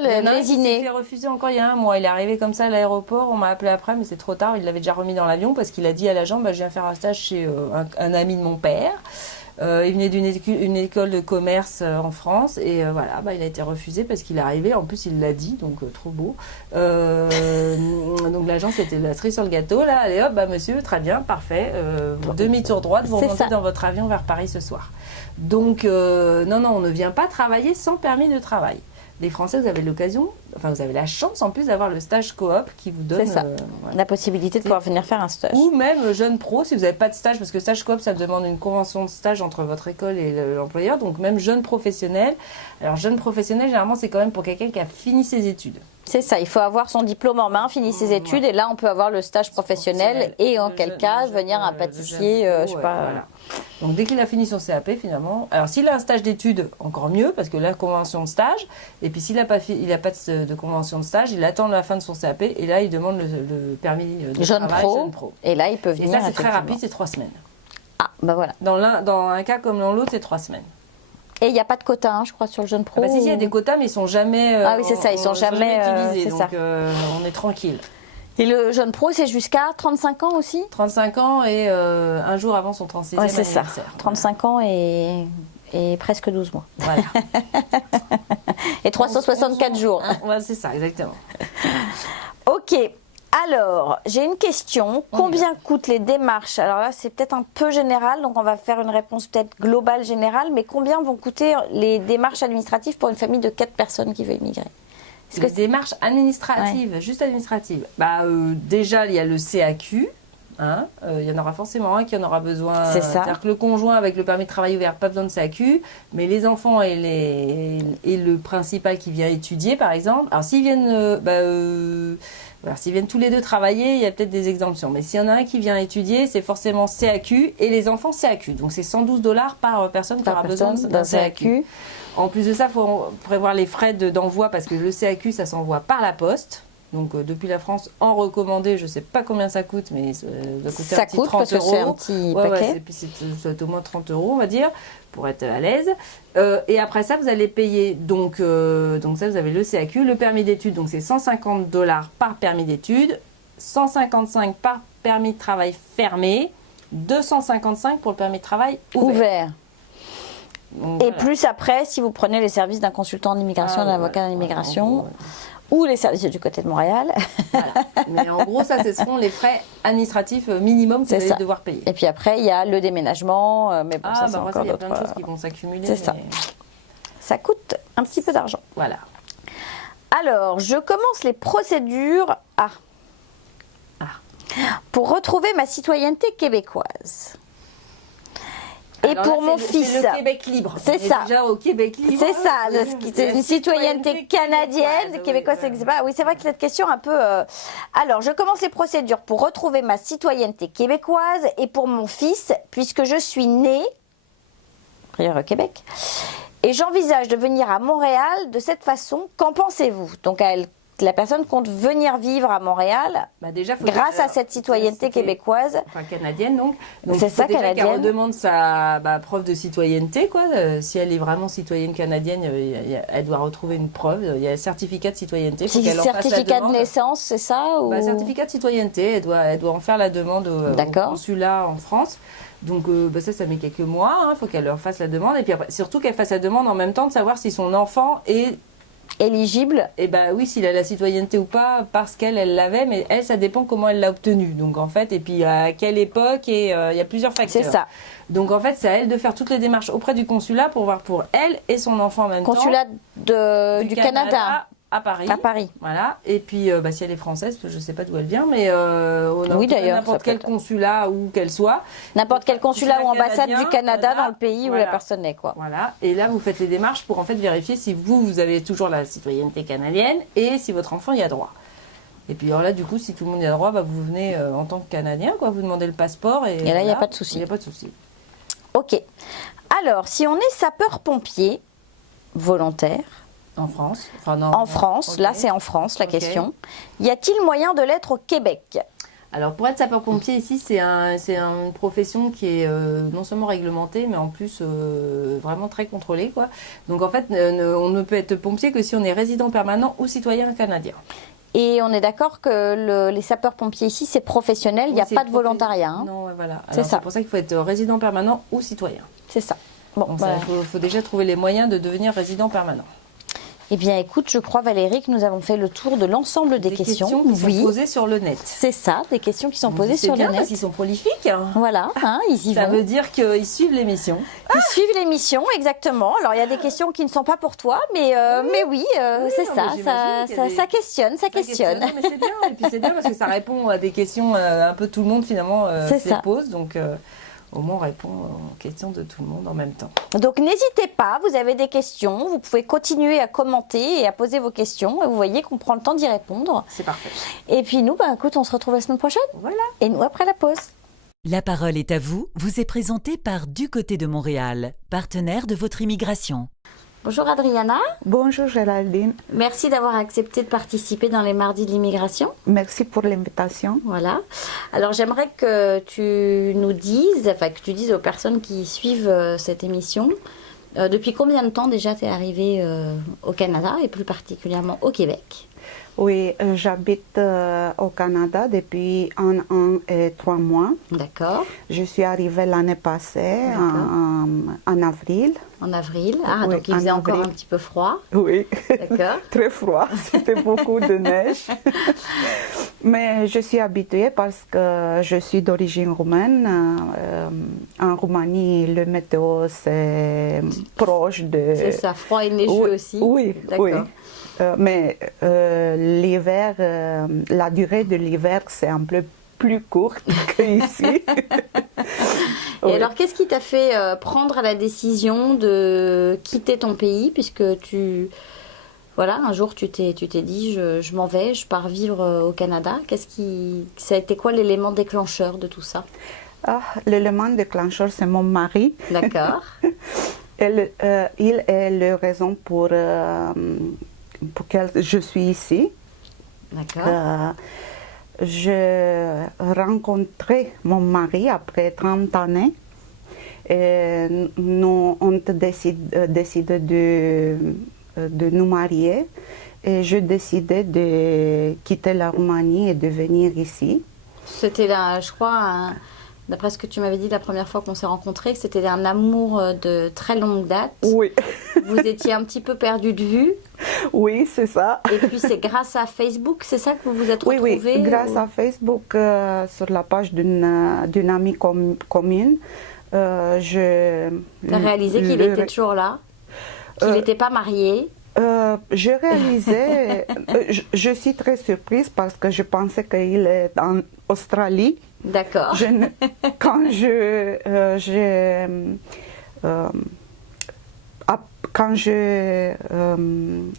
il y en a un qui s'est lésiner. fait refuser encore il y a un mois. Il est arrivé comme ça à l'aéroport. On m'a appelé après, mais c'est trop tard. Il l'avait déjà remis dans l'avion parce qu'il a dit à l'agent, je viens faire un stage chez un ami de mon père. Il venait d'une école de commerce en France et voilà, il a été refusé parce qu'il est arrivé. En plus, il l'a dit, donc trop beau. Donc l'agent, c'était la cerise sur le gâteau. Là, allez hop, monsieur, très bien, parfait. Demi-tour droite, vous C'est remontez ça. dans votre avion vers Paris ce soir. Donc, non, on ne vient pas travailler sans permis de travail. Les Français, vous avez l'occasion, vous avez la chance en plus d'avoir le stage coop qui vous donne C'est ça. voilà. La possibilité de pouvoir venir faire un stage. Ou même jeune pro, si vous n'avez pas de stage, parce que stage coop, ça demande une convention de stage entre votre école et l'employeur, donc même jeune professionnel. Alors, jeune professionnel, généralement, c'est quand même pour quelqu'un qui a fini ses études. C'est ça, il faut avoir son diplôme en main, finir ses études, et là on peut avoir le stage professionnel, et en quel cas venir un pâtissier, je sais pas. Voilà. Donc dès qu'il a fini son CAP finalement, alors s'il a un stage d'études, encore mieux, parce que là, convention de stage, et puis s'il n'a pas, il a pas de convention de stage, il attend la fin de son CAP, et là il demande le permis de jeune travail pro, et là il peut Et venir. ça c'est très effectivement. rapide, c'est 3 semaines. Ah, voilà. Dans un cas comme dans l'autre, c'est 3 semaines. Et il n'y a pas de quota, je crois, sur le jeune pro. Si, il y a des quotas, mais ils sont jamais. Ah oui, c'est ça, ils sont jamais utilisés, c'est donc ça. on est tranquille. Et le jeune pro, c'est jusqu'à 35 ans aussi? 35 ans et un jour avant son 36e Ouais, c'est ça. anniversaire. 35 ans et presque 12 mois. Voilà. Et 364 jours. Ouais, c'est ça, exactement. Ok. Alors, j'ai une question. Combien coûtent les démarches? Alors là, c'est peut-être un peu général, donc on va faire une réponse peut-être globale, générale, mais combien vont coûter les démarches administratives pour une famille de 4 personnes qui veut immigrer? Est-ce que Les démarches administratives, juste administratives. Déjà, il y a le CAQ. Il y en aura forcément un qui en aura besoin. C'est ça. C'est-à-dire que le conjoint avec le permis de travail ouvert, pas besoin de CAQ, mais les enfants et le principal qui vient étudier, par exemple. Alors s'ils viennent, s'ils viennent tous les deux travailler, il y a peut-être des exemptions. Mais s'il y en a un qui vient étudier, c'est forcément CAQ et les enfants CAQ. Donc c'est $112 par personne qui aura besoin d'un CAQ. En plus de ça, il faut prévoir les frais d'envoi parce que le CAQ, ça s'envoie par la poste. Donc depuis la France, en recommandé, je ne sais pas combien ça coûte, mais ça doit coûter ça un petit coûte 30 parce que c'est un petit paquet. ça doit être au moins 30 €, on va dire, pour être à l'aise. Et après ça, vous allez payer, donc ça, vous avez le CAQ, le permis d'études, donc c'est $150 par permis d'études, 155 par permis de travail fermé, 255 pour le permis de travail ouvert. Donc, Et plus après, si vous prenez les services d'un consultant en immigration, d'un avocat en immigration, ou les services du côté de Montréal. Voilà. Mais en gros, ça, ce seront les frais administratifs minimum que vous allez devoir payer. Et puis après, il y a le déménagement, mais bon, ça, c'est encore il y a d'autres. plein de choses qui vont s'accumuler. C'est ça. Ça coûte un petit peu d'argent. Voilà. Alors, je commence les procédures pour retrouver ma citoyenneté québécoise. Et alors pour là, mon c'est fils. C'est le Québec libre. C'est ça. Déjà au Québec libre. C'est ça, c'est une citoyenneté canadienne, québécoise, ça n'existe pas. Oui, c'est vrai que cette question un peu. Alors, je commence les procédures pour retrouver ma citoyenneté québécoise et pour mon fils, puisque je suis née, prière au Québec, Et j'envisage de venir à Montréal de cette façon. Qu'en pensez-vous? Donc la personne compte venir vivre à Montréal Déjà, grâce à cette citoyenneté québécoise. Enfin, canadienne, donc. C'est ça, déjà canadienne. qu'elle redemande sa preuve de citoyenneté, quoi. Si elle est vraiment citoyenne canadienne, elle doit retrouver une preuve. Il y a un certificat de citoyenneté. Faut qu'elle en fasse la Certificat de demande. naissance, c'est ça ou... Certificat de citoyenneté, elle doit en faire la demande au consulat en France. Donc ça met quelques mois, faut qu'elle leur fasse la demande. Et puis après, surtout qu'elle fasse la demande en même temps de savoir si son enfant est éligible. Et oui, s'il a la citoyenneté ou pas, parce qu'elle l'avait, mais elle, ça dépend comment elle l'a obtenue. Donc en fait, et puis à quelle époque, et il y a plusieurs facteurs. C'est ça. Donc en fait, c'est à elle de faire toutes les démarches auprès du consulat pour voir pour elle et son enfant en même temps. Consulat du Canada. À Paris. À Paris. Voilà. Et puis, si elle est française, je ne sais pas d'où elle vient, mais oui, d'ailleurs, n'importe quel consulat où qu'elle soit. N'importe quel consulat ou ambassade du Canada dans le pays où la personne est, quoi. Voilà. Et là, vous faites les démarches pour en fait vérifier si vous avez toujours la citoyenneté canadienne et si votre enfant y a droit. Et puis alors là, du coup, si tout le monde y a droit, vous venez en tant que Canadien, quoi. Vous demandez le passeport et là, il n'y a pas de souci. Il n'y a pas de souci. Ok. Alors, si on est sapeur-pompier volontaire. En France. Enfin, non, en France, okay. Là c'est en France la question. Y a-t-il moyen de l'être au Québec? Alors pour être sapeur-pompier ici, c'est une profession qui est non seulement réglementée, mais en plus vraiment très contrôlée, quoi. Donc en fait, on ne peut être pompier que si on est résident permanent ou citoyen canadien. Et on est d'accord que les sapeurs-pompiers ici, c'est professionnel, il n'y a pas de volontariat. Hein. Non, voilà. C'est pour ça qu'il faut être résident permanent ou citoyen. C'est ça. Bon, il faut déjà trouver les moyens de devenir résident permanent. Eh bien, écoute, je crois, Valérie, que nous avons fait le tour de l'ensemble des questions qui sont posées sur le net. C'est ça, des questions qui sont posées sur le net. Parce qu'ils sont prolifiques. Hein. Voilà, ils y vont. Ça veut dire qu'ils suivent l'émission. Ils suivent l'émission, exactement. Alors, il y a des questions qui ne sont pas pour toi, mais oui, c'est ça questionne, ça questionne. Non, mais c'est bien, et puis c'est bien parce que ça répond à des questions un peu tout le monde, finalement, se pose. Donc... au moins, on répond aux questions de tout le monde en même temps. Donc, n'hésitez pas, vous avez des questions, vous pouvez continuer à commenter et à poser vos questions. Et vous voyez qu'on prend le temps d'y répondre. C'est parfait. Et puis nous, écoute, on se retrouve la semaine prochaine. Voilà. Et nous, après la pause. La parole est à vous, vous est présentée par Du Côté de Montréal, partenaire de votre immigration. Bonjour Adriana. Bonjour Géraldine. Merci d'avoir accepté de participer dans les Mardis de l'immigration. Merci pour l'invitation. Voilà. Alors j'aimerais que tu nous dises, que tu dises aux personnes qui suivent cette émission, depuis combien de temps déjà tu es arrivée au Canada et plus particulièrement au Québec? Oui, j'habite au Canada depuis 1 an et 3 mois. D'accord. Je suis arrivée l'année passée, en avril. En avril. Ah, oui, donc il faisait encore un petit peu froid. Oui. D'accord. Très froid. C'était beaucoup de neige. Mais je suis habituée parce que je suis d'origine roumaine. En Roumanie, le météo, c'est proche de... C'est ça, froid et neigeux aussi. Oui, oui. Mais l'hiver, la durée de l'hiver, c'est un peu plus courte qu'ici. Et alors, qu'est-ce qui t'a fait prendre la décision de quitter ton pays, puisque un jour tu t'es dit, je m'en vais, je pars vivre au Canada. Ça a été quoi l'élément déclencheur de tout ça? L'élément déclencheur, c'est mon mari. D'accord. Il est la raison pour laquelle je suis ici. D'accord. J'ai rencontré mon mari après 30 années et nous avons décidé de nous marier et j'ai décidé de quitter la Roumanie et de venir ici. C'était là, je crois, d'après ce que tu m'avais dit la première fois qu'on s'est rencontrés, c'était un amour de très longue date. Oui. Vous étiez un petit peu perdu de vue. Oui, c'est ça. Et puis c'est grâce à Facebook, c'est ça que vous vous êtes retrouvés? Oui, grâce à Facebook, sur la page d'une amie commune, je... Tu as réalisé qu'il était toujours là? Qu'il n'était pas marié? J'ai réalisé, je suis très surprise parce que je pensais qu'il est en Australie. D'accord. Quand j'ai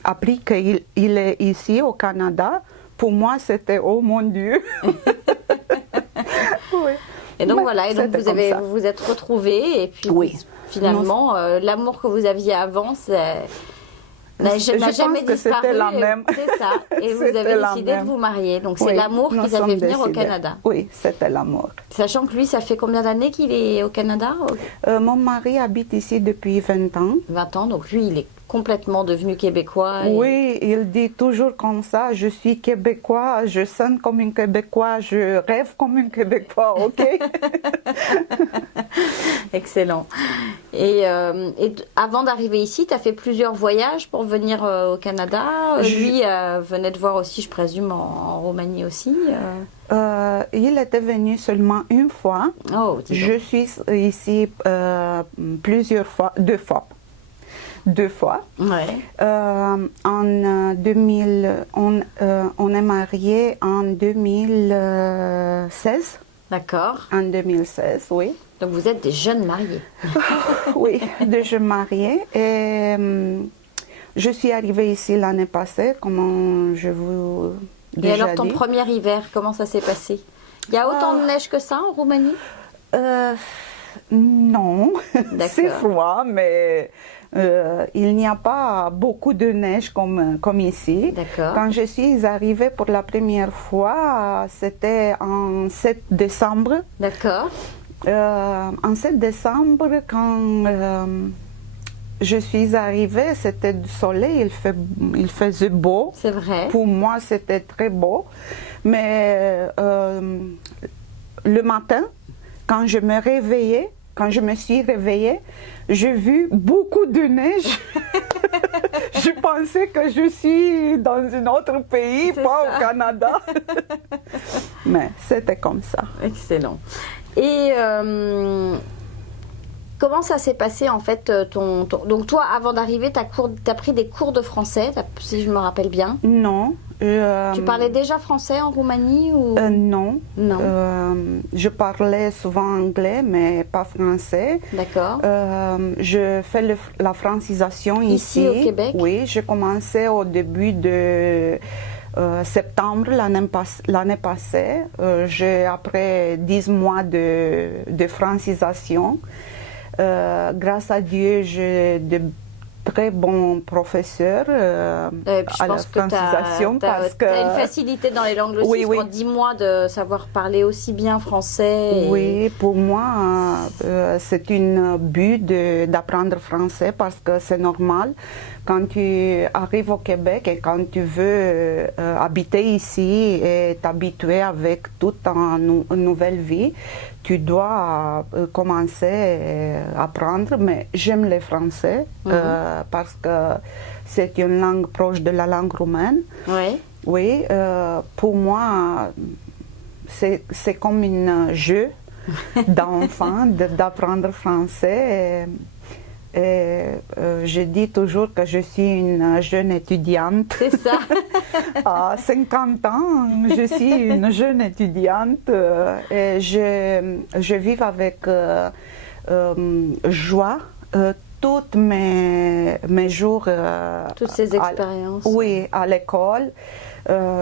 appris qu'il est ici au Canada, pour moi c'était oh mon Dieu. Oui. Et donc voilà, et donc vous vous êtes retrouvés et puis oui. finalement, l'amour que vous aviez avant, n'a jamais que disparu. c'était la même. C'est ça. Et vous C'était avez la décidé de même. vous marier. Donc c'est Oui, l'amour nous qui t'a sommes fait venir au décidés. Canada. Oui, c'était l'amour. Sachant que lui, ça fait combien d'années qu'il est au Canada? Mon mari habite ici depuis 20 ans. 20 ans. Donc lui, il est complètement devenu québécois. Oui, il dit toujours comme ça, je suis québécois, je sonne comme un québécois, je rêve comme un québécois, ok? Excellent. Et avant d'arriver ici, tu as fait plusieurs voyages pour venir au Canada. Lui venait te voir aussi, je présume, en Roumanie aussi. Il était venu seulement une fois. Oh, dis donc. Je suis ici plusieurs fois, deux fois. Ouais. En 2000, on est mariés en 2016. D'accord. En 2016, oui. Donc vous êtes des jeunes mariés. Oui, déjà mariés. Et je suis arrivée ici l'année passée, comme je vous Et déjà alors ton dit. premier hiver, comment ça s'est passé? Il y a autant de neige que ça en Roumanie? Non, D'accord. c'est froid, mais il n'y a pas beaucoup de neige comme ici. D'accord. Quand je suis arrivée pour la première fois, c'était en 7 décembre. D'accord. En 7 décembre, quand je suis arrivée, c'était du soleil, il faisait beau. C'est vrai. Pour moi, c'était très beau. Mais le matin, quand je me suis réveillée, j'ai vu beaucoup de neige. Je pensais que je suis dans un autre pays, C'est pas ça. au Canada. Mais c'était comme ça. Excellent. Et comment ça s'est passé en fait Donc toi, avant d'arriver, t'as pris des cours de français, si je me rappelle bien. Non. Tu parlais déjà français en Roumanie ou... Non. Non. Je parlais souvent anglais, mais pas français. D'accord. Je fais la francisation Ici, au Québec? Oui, j'ai commencé au début de septembre l'année passée. Après 10 mois de francisation. Grâce à Dieu, j'ai de très bons professeurs à la francisation. Tu as une facilité dans les langues aussi. Oui, oui. Pour 10 mois de savoir parler aussi bien français. Oui, pour moi, c'est un but d'apprendre français parce que c'est normal. Quand tu arrives au Québec et quand tu veux habiter ici et t'habituer avec toute une nouvelle vie, tu dois commencer à apprendre. Mais j'aime le français parce que c'est une langue proche de la langue roumaine. Oui. Oui, pour moi, c'est comme un jeu d'enfant d'apprendre français. Et je dis toujours que je suis une jeune étudiante. C'est ça. À 50 ans, je suis une jeune étudiante et je vis avec joie tous mes jours. Toutes ces expériences. Oui, à l'école.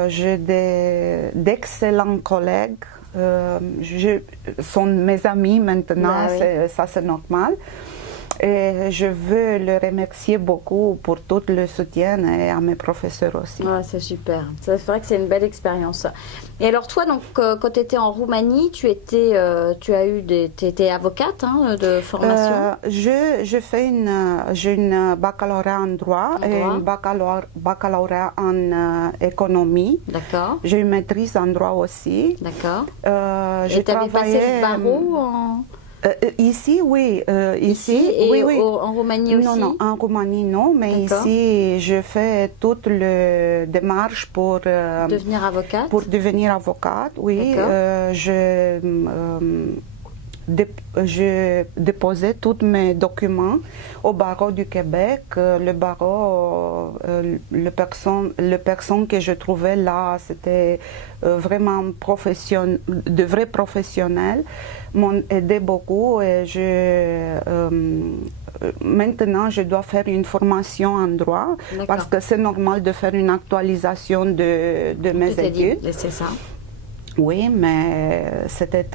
J'ai d'excellents collègues. Sont mes amis maintenant, Bah oui. ça c'est normal. Et je veux le remercier beaucoup pour tout le soutien et à mes professeurs aussi. Ouais, c'est super. C'est vrai que c'est une belle expérience. Et alors toi, donc, quand tu étais en Roumanie, tu étais avocate de formation. J'ai une baccalauréat en droit et un baccalauréat en économie. D'accord. J'ai une maîtrise en droit aussi. D'accord. J'ai Et tu avais passé le barreau ici, oui. ici et oui, oui. en Roumanie aussi? Non, en Roumanie, non. Mais D'accord. ici, je fais toute la démarche pour Devenir avocate? Pour devenir avocate, oui. D'accord. Je déposais tous mes documents au barreau du Québec. Le barreau, le personne que je trouvais là, c'était vraiment de vrais professionnels, m'ont aidé beaucoup et maintenant je dois faire une formation en droit parce que c'est normal de faire une actualisation de mes études. C'est ça. Oui, mais c'était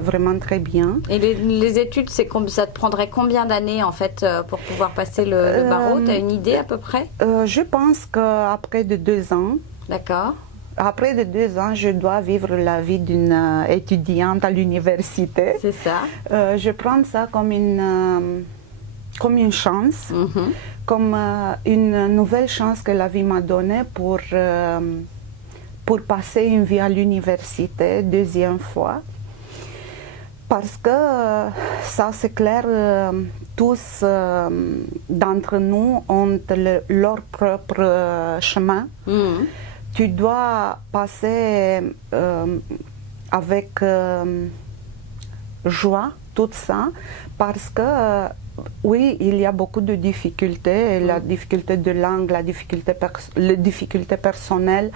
vraiment très bien. Et les études, ça te prendrait combien d'années en fait pour pouvoir passer le barreau? Tu as une idée à peu près? Je pense qu'après de 2 ans, D'accord. après de 2 ans, je dois vivre la vie d'une étudiante à l'université. C'est ça. Je prends ça comme une chance, comme une nouvelle chance que la vie m'a donnée pour passer une vie à l'université, 2e fois. Parce que ça, c'est clair, tous d'entre nous ont leur propre chemin. Tu dois passer avec joie tout ça, parce que oui, il y a beaucoup de difficultés, la difficulté de langue, les difficultés personnelles,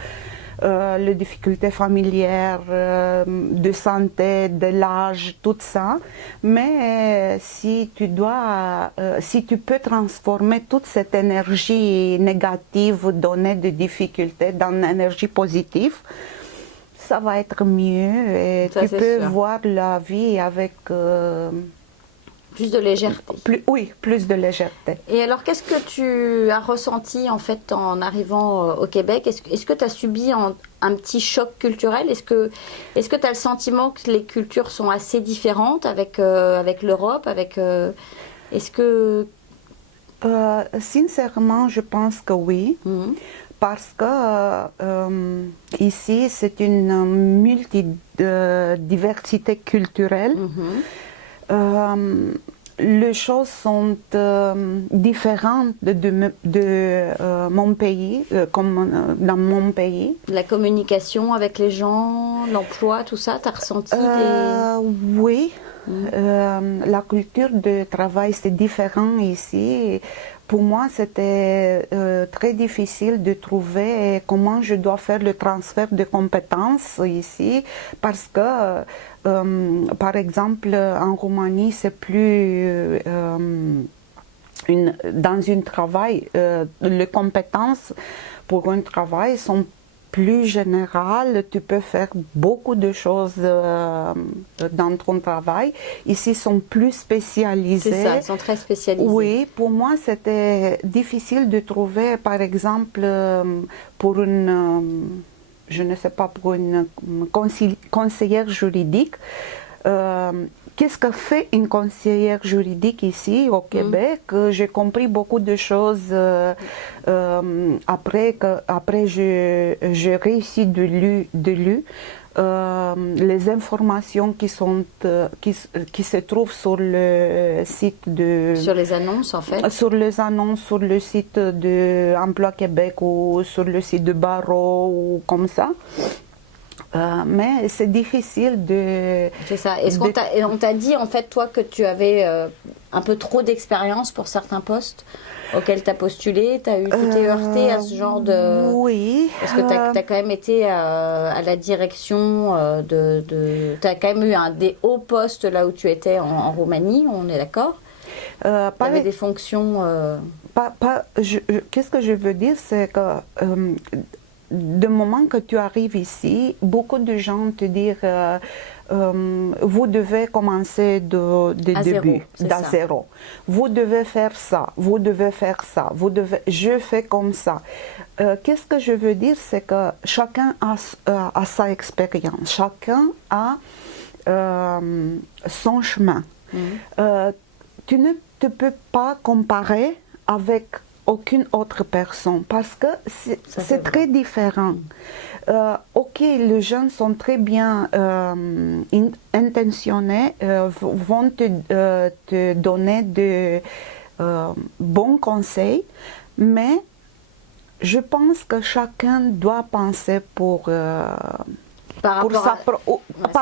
les difficultés familières, de santé, de l'âge, tout ça. Mais si tu peux transformer toute cette énergie négative donnée de difficultés dans une énergie positive, ça va être mieux et ça, tu peux sûr. voir la vie avec Plus de légèreté. Plus de légèreté. Et alors, qu'est-ce que tu as ressenti en fait en arrivant au Québec? Est-ce que tu as subi un petit choc culturel? Est-ce que tu as le sentiment que les cultures sont assez différentes avec l'Europe? Est-ce que... Sincèrement, je pense que oui. Parce que ici, c'est une multidiversité culturelle. Les choses sont différentes de mon pays, comme dans mon pays. La communication avec les gens, l'emploi, tout ça, tu as ressenti des... Oui, la culture de travail, c'est différent ici. Pour moi, c'était très difficile de trouver comment je dois faire le transfert de compétences ici, parce que, par exemple, en Roumanie, c'est plus dans un travail, les compétences pour un travail sont plus générales, tu peux faire beaucoup de choses dans ton travail. Ici, ils sont plus spécialisés. C'est ça, ils sont très spécialisés. Oui, pour moi, c'était difficile de trouver, par exemple, pour une conseillère juridique, qu'est-ce que fait une conseillère juridique ici au Québec? J'ai compris beaucoup de choses après j'ai réussi de lire les informations qui se trouvent sur le site de... Sur les annonces, en fait? Sur les annonces, sur le site de Emploi Québec ou sur le site de Barreau ou comme ça. Mais c'est difficile de... C'est ça. Est-ce on t'a dit, en fait, toi, que tu avais un peu trop d'expérience pour certains postes auxquels tu as postulé? Tu t'es heurté à ce genre de... Oui. Parce que tu as quand même été à la direction tu as quand même eu des hauts postes là où tu étais en Roumanie, on est d'accord? Tu avais des fonctions... Qu'est-ce que je veux dire, c'est que... du moment que tu arrives ici, beaucoup de gens te disent vous devez commencer de début, d'à zéro. Vous devez faire ça, vous devez faire ça, je fais comme ça. Qu'est-ce que je veux dire, c'est que chacun a sa expérience, chacun a son chemin. Tu ne te peux pas comparer avec aucune autre personne, parce que c'est très différent. Ok, les jeunes sont très bien intentionnés, vont te donner de bons conseils, mais je pense que chacun doit penser par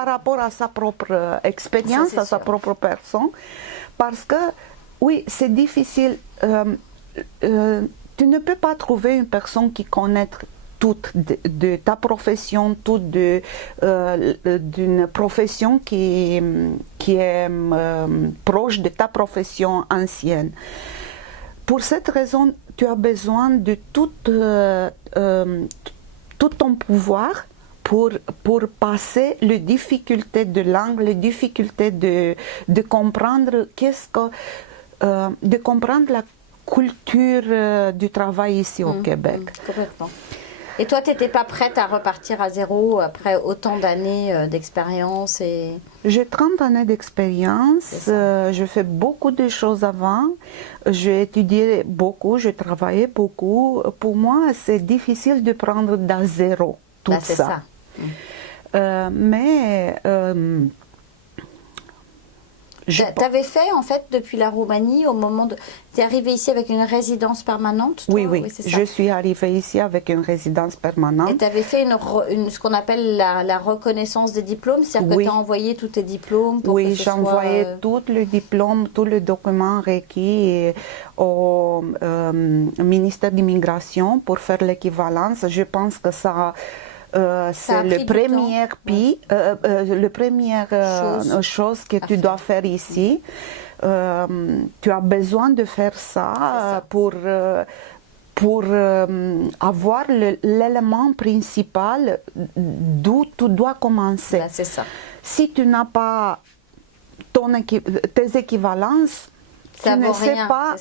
rapport à sa propre expérience, ça, à sa propre personne, parce que oui, c'est difficile. Tu ne peux pas trouver une personne qui connaît toute de ta profession, toute d'une profession qui est proche de ta profession ancienne. Pour cette raison, tu as besoin de tout ton pouvoir pour passer les difficultés de langue, les difficultés de comprendre de comprendre la culture du travail ici au Québec. Complètement. Et toi, tu n'étais pas prête à repartir à zéro après autant d'années d'expérience J'ai 30 années d'expérience, je fais beaucoup de choses avant, j'ai étudié beaucoup, je travaillais beaucoup. Pour moi, c'est difficile de prendre d'à zéro tout Là, c'est ça. Tu avais fait, en fait, depuis la Roumanie, au moment de... Tu es arrivée ici avec une résidence permanente, toi? Oui, c'est ça. Je suis arrivée ici avec une résidence permanente. Et tu avais fait ce qu'on appelle la reconnaissance des diplômes, c'est-à-dire que tu as envoyé tous tes diplômes pour que ce j'ai envoyé tous les diplômes, tous les documents requis au ministère de l'Immigration pour faire l'équivalence. Je pense que ça... c'est la première chose que tu dois faire ici. Tu as besoin de faire ça pour avoir l'élément principal d'où tu dois commencer. C'est ça. Si tu n'as pas tes équivalences, tu ne sais pas,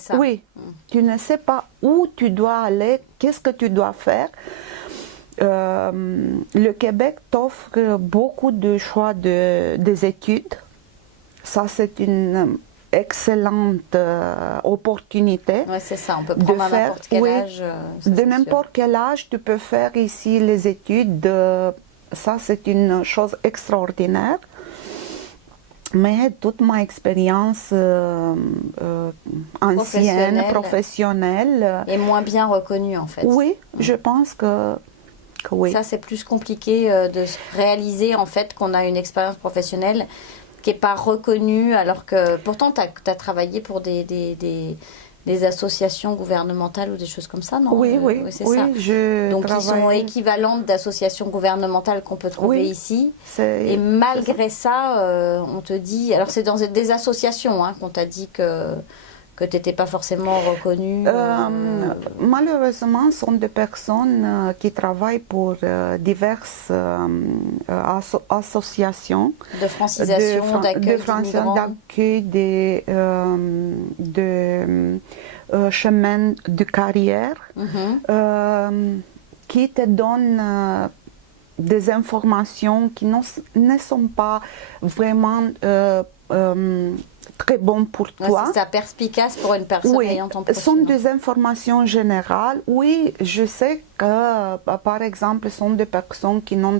tu ne sais pas où tu dois aller, qu'est-ce que tu dois faire. Le Québec t'offre beaucoup de choix des études. Ça, c'est une excellente opportunité. Oui, c'est ça. On peut prendre à n'importe quel âge. De n'importe quel âge, tu peux faire ici les études. Ça, c'est une chose extraordinaire. Mais toute ma expérience ancienne, professionnelle... est moins bien reconnue, en fait. Oui, je pense que... Oui. Ça, c'est plus compliqué de réaliser en fait qu'on a une expérience professionnelle qui n'est pas reconnue, alors que pourtant tu as travaillé pour des associations gouvernementales ou des choses comme ça, non? Oui, c'est ça. Donc ils sont équivalentes d'associations gouvernementales qu'on peut trouver ici. Et malgré ça, on te dit... Alors c'est dans des associations qu'on t'a dit que tu n'étais pas forcément reconnue. Malheureusement, ce sont des personnes qui travaillent pour diverses associations de francisation, d'accueil, de chemin de carrière, qui te donnent des informations qui ne sont pas vraiment très bon pour toi. C'est ça, perspicace pour une personne ayant ton profil. Ce sont des informations générales. Oui, je sais que, par exemple, ce sont des personnes qui n'ont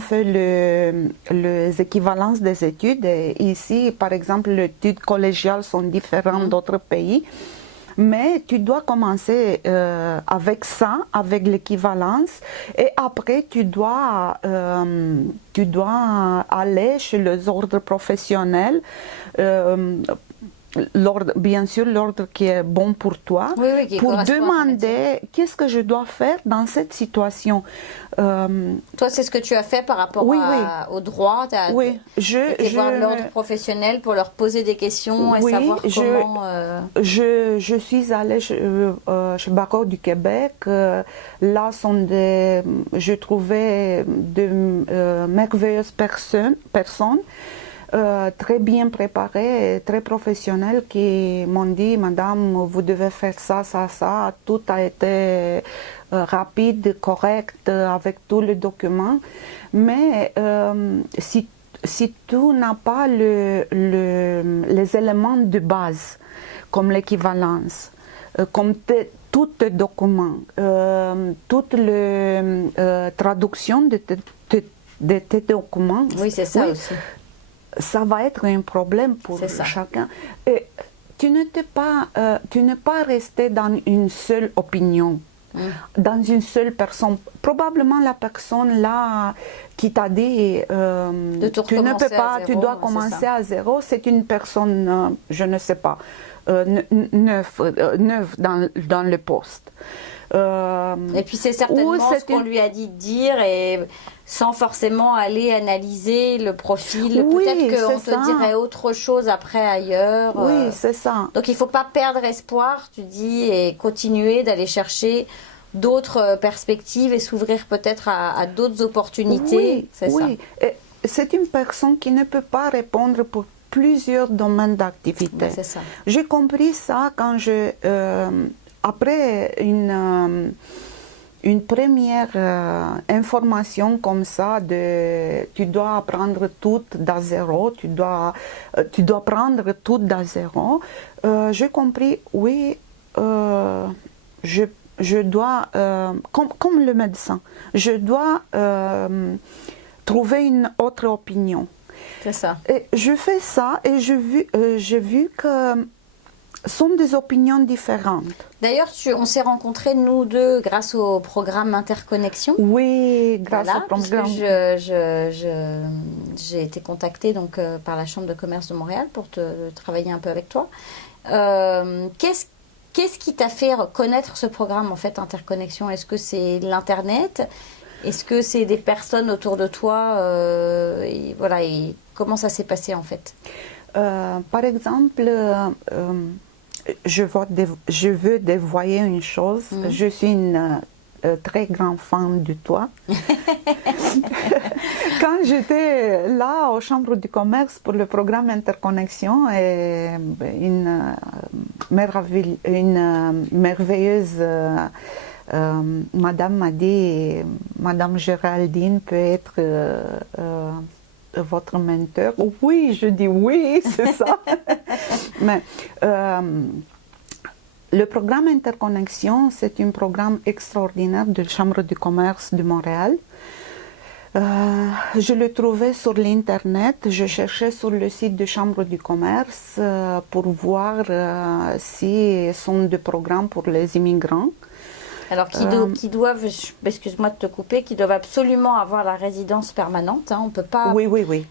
fait les équivalences des études. Et ici, par exemple, les études collégiales sont différentes d'autres pays. Mais tu dois commencer avec ça, avec l'équivalence, et après tu dois aller chez les ordres professionnels, bien sûr l'ordre qui est bon pour toi, pour demander qu'est-ce que je dois faire dans cette situation. Toi, c'est ce que tu as fait par rapport au droit. Tu étais voir l'ordre professionnel pour leur poser des questions et savoir comment... Je suis allée chez Barreau du Québec. Là, je trouvais de merveilleuses personnes très bien préparées, très professionnelles, qui m'ont dit: Madame, vous devez faire ça, ça, ça. Tout a été rapide, correct, avec tous les documents. Mais si tu n'as pas les éléments de base, comme l'équivalence, comme tous tes documents, toutes les traductions de tes documents, c'est ça aussi. Ça va être un problème pour chacun. Et tu n'es pas resté dans une seule opinion, dans une seule personne. Probablement la personne là qui t'a dit tu ne peux pas, tu dois commencer à zéro, c'est une personne, je ne sais pas, neuve dans le poste. Et puis c'est certainement ce qu'on lui a dit de dire, et sans forcément aller analyser le profil. Peut-être qu'on te dirait autre chose après ailleurs. Oui, c'est ça. Donc il ne faut pas perdre espoir, tu dis, et continuer d'aller chercher d'autres perspectives et s'ouvrir peut-être à d'autres opportunités. Oui, C'est ça. oui. C'est une personne qui ne peut pas répondre pour plusieurs domaines d'activité. C'est ça. J'ai compris ça quand après une première information comme ça tu dois apprendre tout d'à zéro, tu dois prendre tout d'à zéro. J'ai compris, oui, je dois, comme le médecin, je dois trouver une autre opinion. C'est ça. Et je fais ça et j'ai vu que sont des opinions différentes. D'ailleurs, on s'est rencontrés, nous deux, grâce au programme Interconnexion. Oui, grâce au programme. J'ai été contactée donc, par la Chambre de commerce de Montréal pour travailler un peu avec toi. Qu'est-ce qui t'a fait connaître ce programme, en fait, Interconnexion? Est-ce que c'est l'Internet? Est-ce que c'est des personnes autour de toi et comment ça s'est passé, en fait? Par exemple, je veux dévoiler une chose. Je suis une très grande fan de toi. Quand j'étais là aux chambres du commerce pour le programme Interconnexion, une merveilleuse madame m'a dit, Madame Géraldine peut être votre mentor. Oui, je dis oui, c'est ça. Mais le programme Interconnexion, c'est un programme extraordinaire de la Chambre du commerce de Montréal. Je le trouvais sur l'Internet, je cherchais sur le site de Chambre du commerce pour voir si sont des programmes pour les immigrants. Alors, qui doivent, excuse-moi de te couper, qui doivent absolument avoir la résidence permanente. Hein. On ne peut pas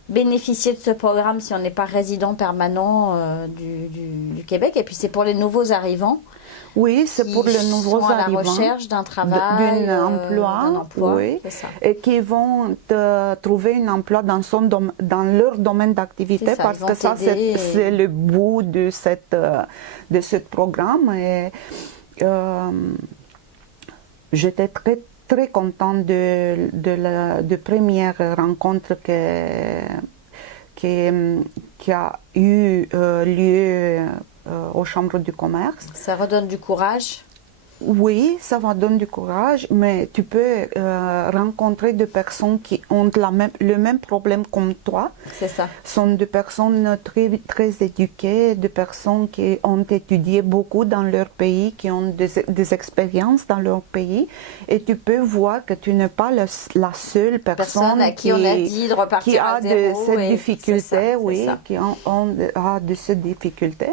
bénéficier de ce programme si on n'est pas résident permanent du Québec. Et puis, c'est pour les nouveaux arrivants. Oui, c'est pour les nouveaux arrivants. À la recherche d'un travail, d'un emploi, oui, et qui vont trouver un emploi dans leur domaine d'activité, parce que ça, c'est le bout de ce programme. Et, j'étais très, très contente de la première rencontre qui a eu lieu aux chambres du commerce. Ça redonne du courage? Oui, ça va donner du courage, mais tu peux rencontrer des personnes qui ont le même problème comme toi. C'est ça. Ce sont des personnes très, très éduquées, des personnes qui ont étudié beaucoup dans leur pays, qui ont des expériences dans leur pays. Et tu peux voir que tu n'es pas la seule personne à qui on a dit de repartir à zéro. Cette difficulté, qui a de ces difficultés.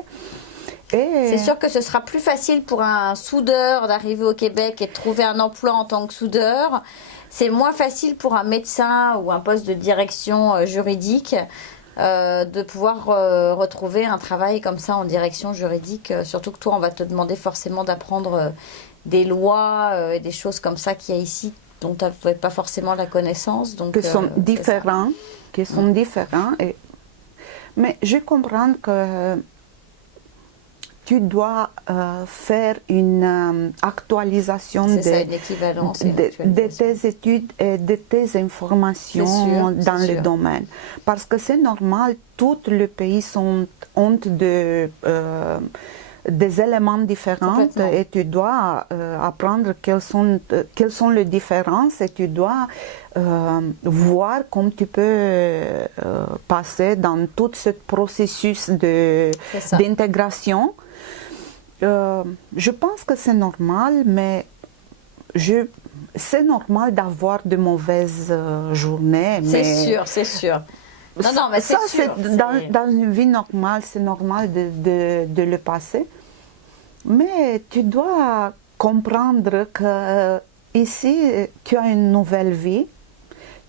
C'est sûr que ce sera plus facile pour un soudeur d'arriver au Québec et de trouver un emploi en tant que soudeur. C'est moins facile pour un médecin ou un poste de direction juridique de pouvoir retrouver un travail comme ça en direction juridique. Surtout que toi, on va te demander forcément d'apprendre des lois et des choses comme ça qu'il y a ici dont tu n'avais pas forcément la connaissance. Donc, qui sont différents. Mais je comprends que tu dois faire une actualisation de tes études et de tes informations dans le domaine. Parce que c'est normal, tout le pays ont des éléments différents et tu dois apprendre quelles sont les différences et tu dois voir comment tu peux passer dans tout ce processus d'intégration. Je pense que c'est normal, mais c'est normal d'avoir de mauvaises journées. C'est sûr. Non, mais c'est sûr. Dans une vie normale, c'est normal de le passer. Mais tu dois comprendre que ici, tu as une nouvelle vie.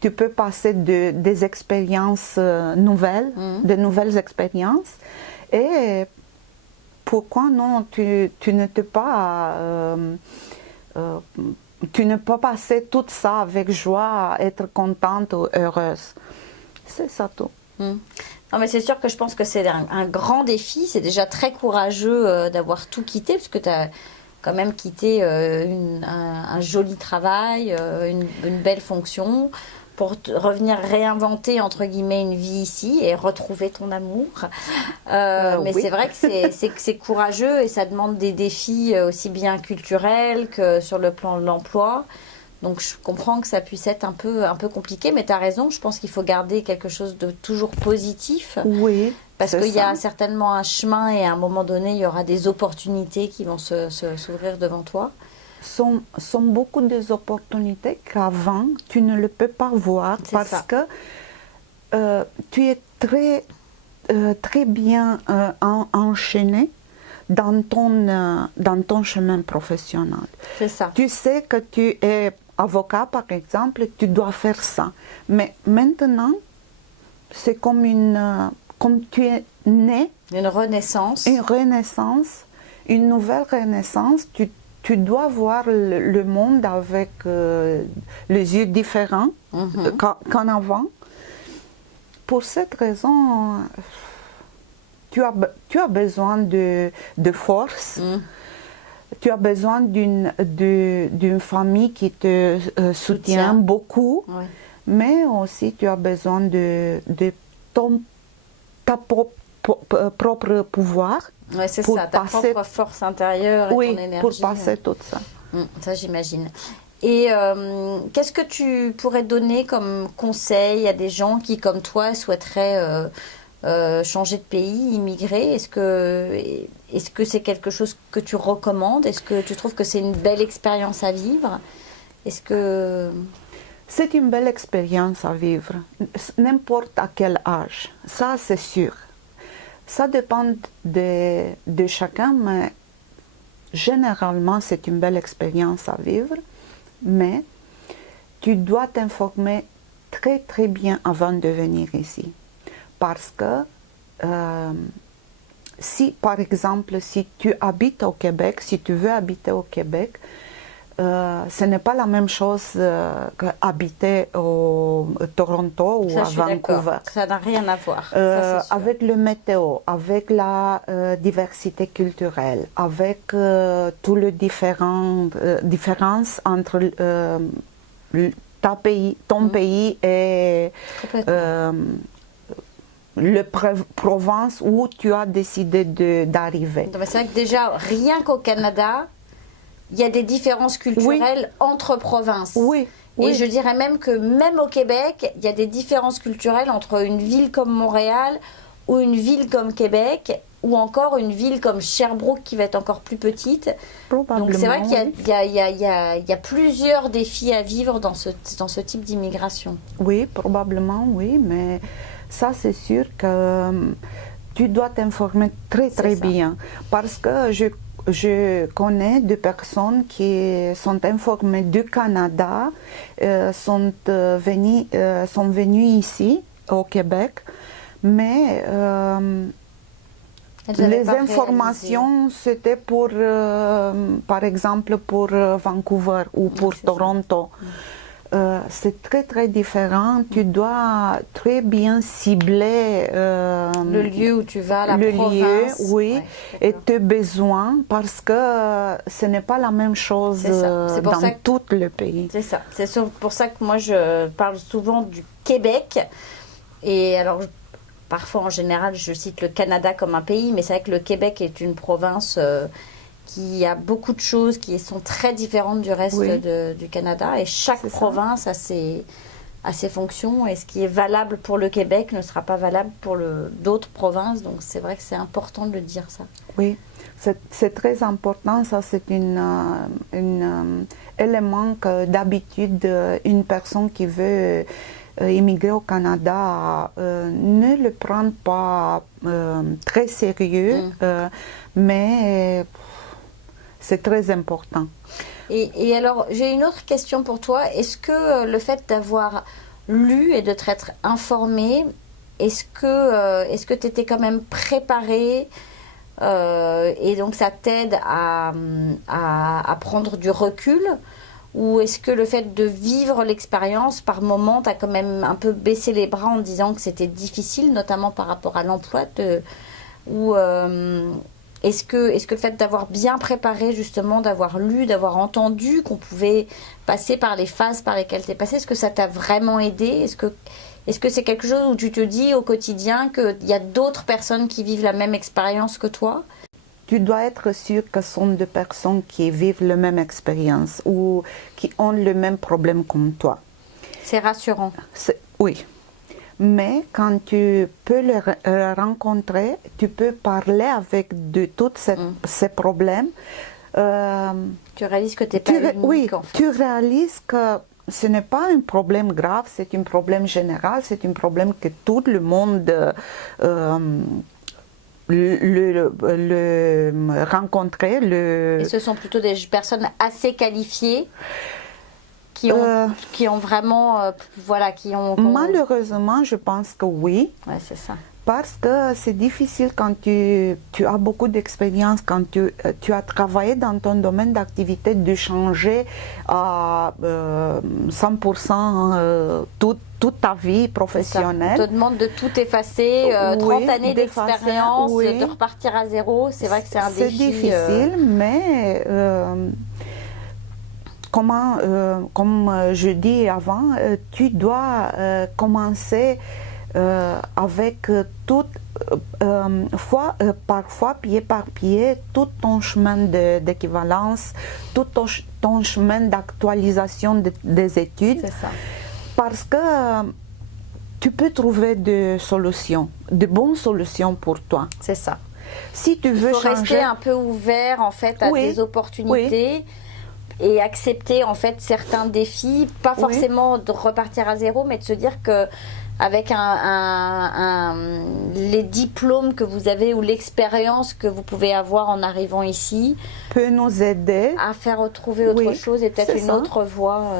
Tu peux passer des expériences nouvelles, de nouvelles expériences. Et pourquoi non, tu ne peux pas passer tout ça avec joie, être contente ou heureuse. C'est ça tout. Non, mais c'est sûr que je pense que c'est un grand défi. C'est déjà très courageux d'avoir tout quitté, parce que tu as quand même quitter un joli travail, une belle fonction, pour revenir réinventer, entre guillemets, une vie ici et retrouver ton amour. Mais c'est vrai que c'est courageux et ça demande des défis aussi bien culturels que sur le plan de l'emploi. Donc je comprends que ça puisse être un peu compliqué, mais tu as raison, je pense qu'il faut garder quelque chose de toujours positif. Oui. Parce qu'il y a certainement un chemin et à un moment donné, il y aura des opportunités qui vont s'ouvrir devant toi. Sont beaucoup des opportunités qu'avant, tu ne le peux pas voir parce que tu es très bien enchaîné dans ton chemin professionnel. C'est ça. Tu sais que tu es avocat, par exemple, tu dois faire ça. Mais maintenant, c'est comme tu es né. Une renaissance. Une renaissance, une nouvelle renaissance. Tu dois voir le monde avec les yeux différents qu'en avant. Pour cette raison, tu as besoin de force. Tu as besoin d'une famille qui te soutient beaucoup, oui. Mais aussi tu as besoin de ta propre pouvoir. Oui, c'est ça, ta propre force intérieure et ton énergie. Pour passer tout ça. Ça, j'imagine. Et qu'est-ce que tu pourrais donner comme conseil à des gens qui, comme toi, souhaiteraient changer de pays, immigrer? Est-ce que c'est quelque chose que tu recommandes? Est-ce que tu trouves que c'est une belle expérience à vivre? C'est une belle expérience à vivre, n'importe à quel âge, ça c'est sûr. Ça dépend de chacun, mais généralement c'est une belle expérience à vivre, mais tu dois t'informer très très bien avant de venir ici. Parce que si par exemple si tu habites au Québec, si tu veux habiter au Québec, ce n'est pas la même chose qu'habiter au Toronto ou à Vancouver. Ça n'a rien à voir. Avec le météo, avec la diversité culturelle, avec toutes les différences entre ton pays et la province où tu as décidé d'arriver. C'est vrai que déjà, rien qu'au Canada, il y a des différences culturelles entre provinces. Oui. Et je dirais même que même au Québec, il y a des différences culturelles entre une ville comme Montréal ou une ville comme Québec ou encore une ville comme Sherbrooke qui va être encore plus petite. Probablement. Donc c'est vrai qu'il y a plusieurs défis à vivre dans ce type d'immigration. Oui, probablement, oui, mais ça c'est sûr que tu dois t'informer très très bien parce que je connais des personnes qui sont informées du Canada, sont venues ici, au Québec, mais les informations, c'était pour, par exemple, pour Vancouver ou pour Toronto. C'est très très différent. Tu dois très bien cibler le lieu où tu vas, la lieu, province. oui, et tes besoins parce que ce n'est pas la même chose dans tout le pays. C'est ça. C'est pour ça que moi je parle souvent du Québec. Et alors parfois en général je cite le Canada comme un pays, mais c'est vrai que le Québec est une province qui a beaucoup de choses qui sont très différentes du reste du Canada, et chaque province a ses fonctions, et ce qui est valable pour le Québec ne sera pas valable pour d'autres provinces, donc c'est vrai que c'est important de le dire ça. Oui, c'est très important, ça c'est un élément que d'habitude une personne qui veut immigrer au Canada ne le prend pas très sérieux, mais c'est très important. Et alors, j'ai une autre question pour toi. Est-ce que le fait d'avoir lu et de t'être informé, est-ce que tu étais quand même préparée et donc ça t'aide à prendre du recul? Ou est-ce que le fait de vivre l'expérience, par moment, tu as quand même un peu baissé les bras en disant que c'était difficile, notamment par rapport à l'emploi est-ce que le fait d'avoir bien préparé, justement, d'avoir lu, d'avoir entendu qu'on pouvait passer par les phases par lesquelles tu es passé, est-ce que ça t'a vraiment aidé? Est-ce que c'est quelque chose où tu te dis au quotidien qu'il y a d'autres personnes qui vivent la même expérience que toi? Tu dois être sûr que ce sont des personnes qui vivent la même expérience ou qui ont le même problème comme toi. C'est rassurant. Oui. Mais quand tu peux les rencontrer, tu peux parler avec de tous ces problèmes. Tu réalises que tu n'es pas unique, oui, en fait. tu réalises que ce n'est pas un problème grave, c'est un problème général, c'est un problème que tout le monde le rencontrer. Et ce sont plutôt des personnes assez qualifiées qui ont vraiment, Malheureusement, je pense que oui. Ouais, c'est ça. Parce que c'est difficile quand tu as beaucoup d'expérience, quand tu as travaillé dans ton domaine d'activité, de changer à 100% toute ta vie professionnelle. On te demande de tout effacer, 30 années d'expérience, oui. de repartir à zéro. C'est vrai que c'est un défi. C'est difficile, mais comme je dis avant, tu dois commencer avec parfois pied par pied tout ton chemin d'équivalence, tout ton chemin d'actualisation des études. C'est ça. Parce que tu peux trouver des solutions, de bonnes solutions pour toi. C'est ça. Si tu veux changer, rester un peu ouvert en fait à des opportunités. Et accepter en fait certains défis, pas forcément de repartir à zéro, mais de se dire que avec les diplômes que vous avez ou l'expérience que vous pouvez avoir en arrivant ici peut nous aider à faire retrouver autre chose et peut-être une autre voie.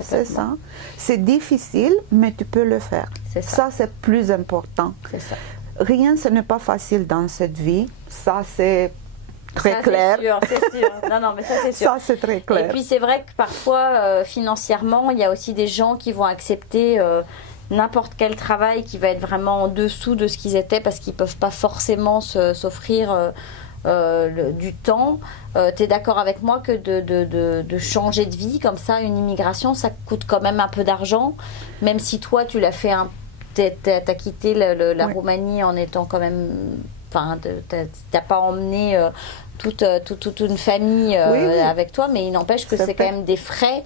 C'est ça. C'est difficile, mais tu peux le faire. Ça, c'est plus important. C'est ça. Rien, ce n'est pas facile dans cette vie. Ça, c'est très clair. C'est sûr. Non, mais ça, c'est sûr. Ça, c'est très clair. Et puis, c'est vrai que parfois, financièrement, il y a aussi des gens qui vont accepter n'importe quel travail qui va être vraiment en dessous de ce qu'ils étaient parce qu'ils ne peuvent pas forcément s'offrir du temps. Tu es d'accord avec moi que de changer de vie comme ça, une immigration, ça coûte quand même un peu d'argent, même si toi, tu l'as fait t'as quitté la Roumanie en étant quand même... Enfin, t'as pas emmené toute une famille avec toi, mais il n'empêche que c'est quand même des frais.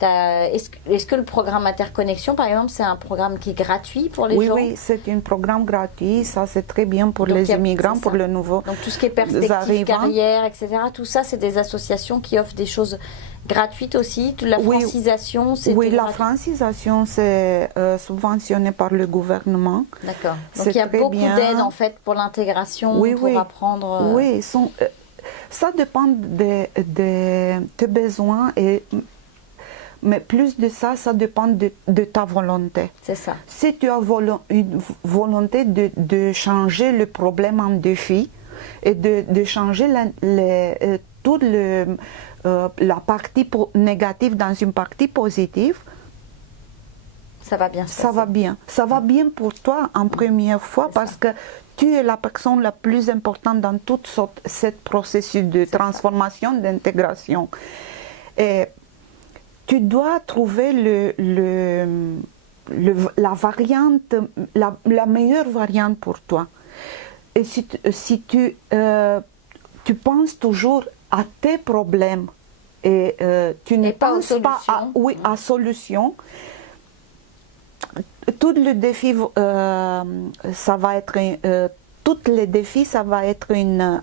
Est-ce que le programme Interconnexion, par exemple, c'est un programme qui est gratuit pour les gens? Oui, c'est un programme gratuit. Ça, c'est très bien pour les immigrants, pour le nouveau. Donc, tout ce qui est perspective, carrière, etc., tout ça, c'est des associations qui offrent des choses gratuites aussi. La francisation, c'est... Oui, la francisation, c'est subventionné par le gouvernement. D'accord. Donc, il y a beaucoup d'aide, en fait, pour l'intégration, pour apprendre... Oui, ça dépend de tes besoins mais plus de ça, ça dépend de ta volonté. C'est ça. Si tu as une volonté de changer le problème en défi et de changer toute la partie négative dans une partie positive, ça va bien. Ça va bien. Ça va bien pour toi en première fois parce que tu es la personne la plus importante dans tout ce processus de transformation, d'intégration. Et tu dois trouver la variante, la meilleure variante pour toi. Et si tu penses toujours à tes problèmes et tu ne penses pas à solution, tous les défis, ça va être tous les défis, ça va être une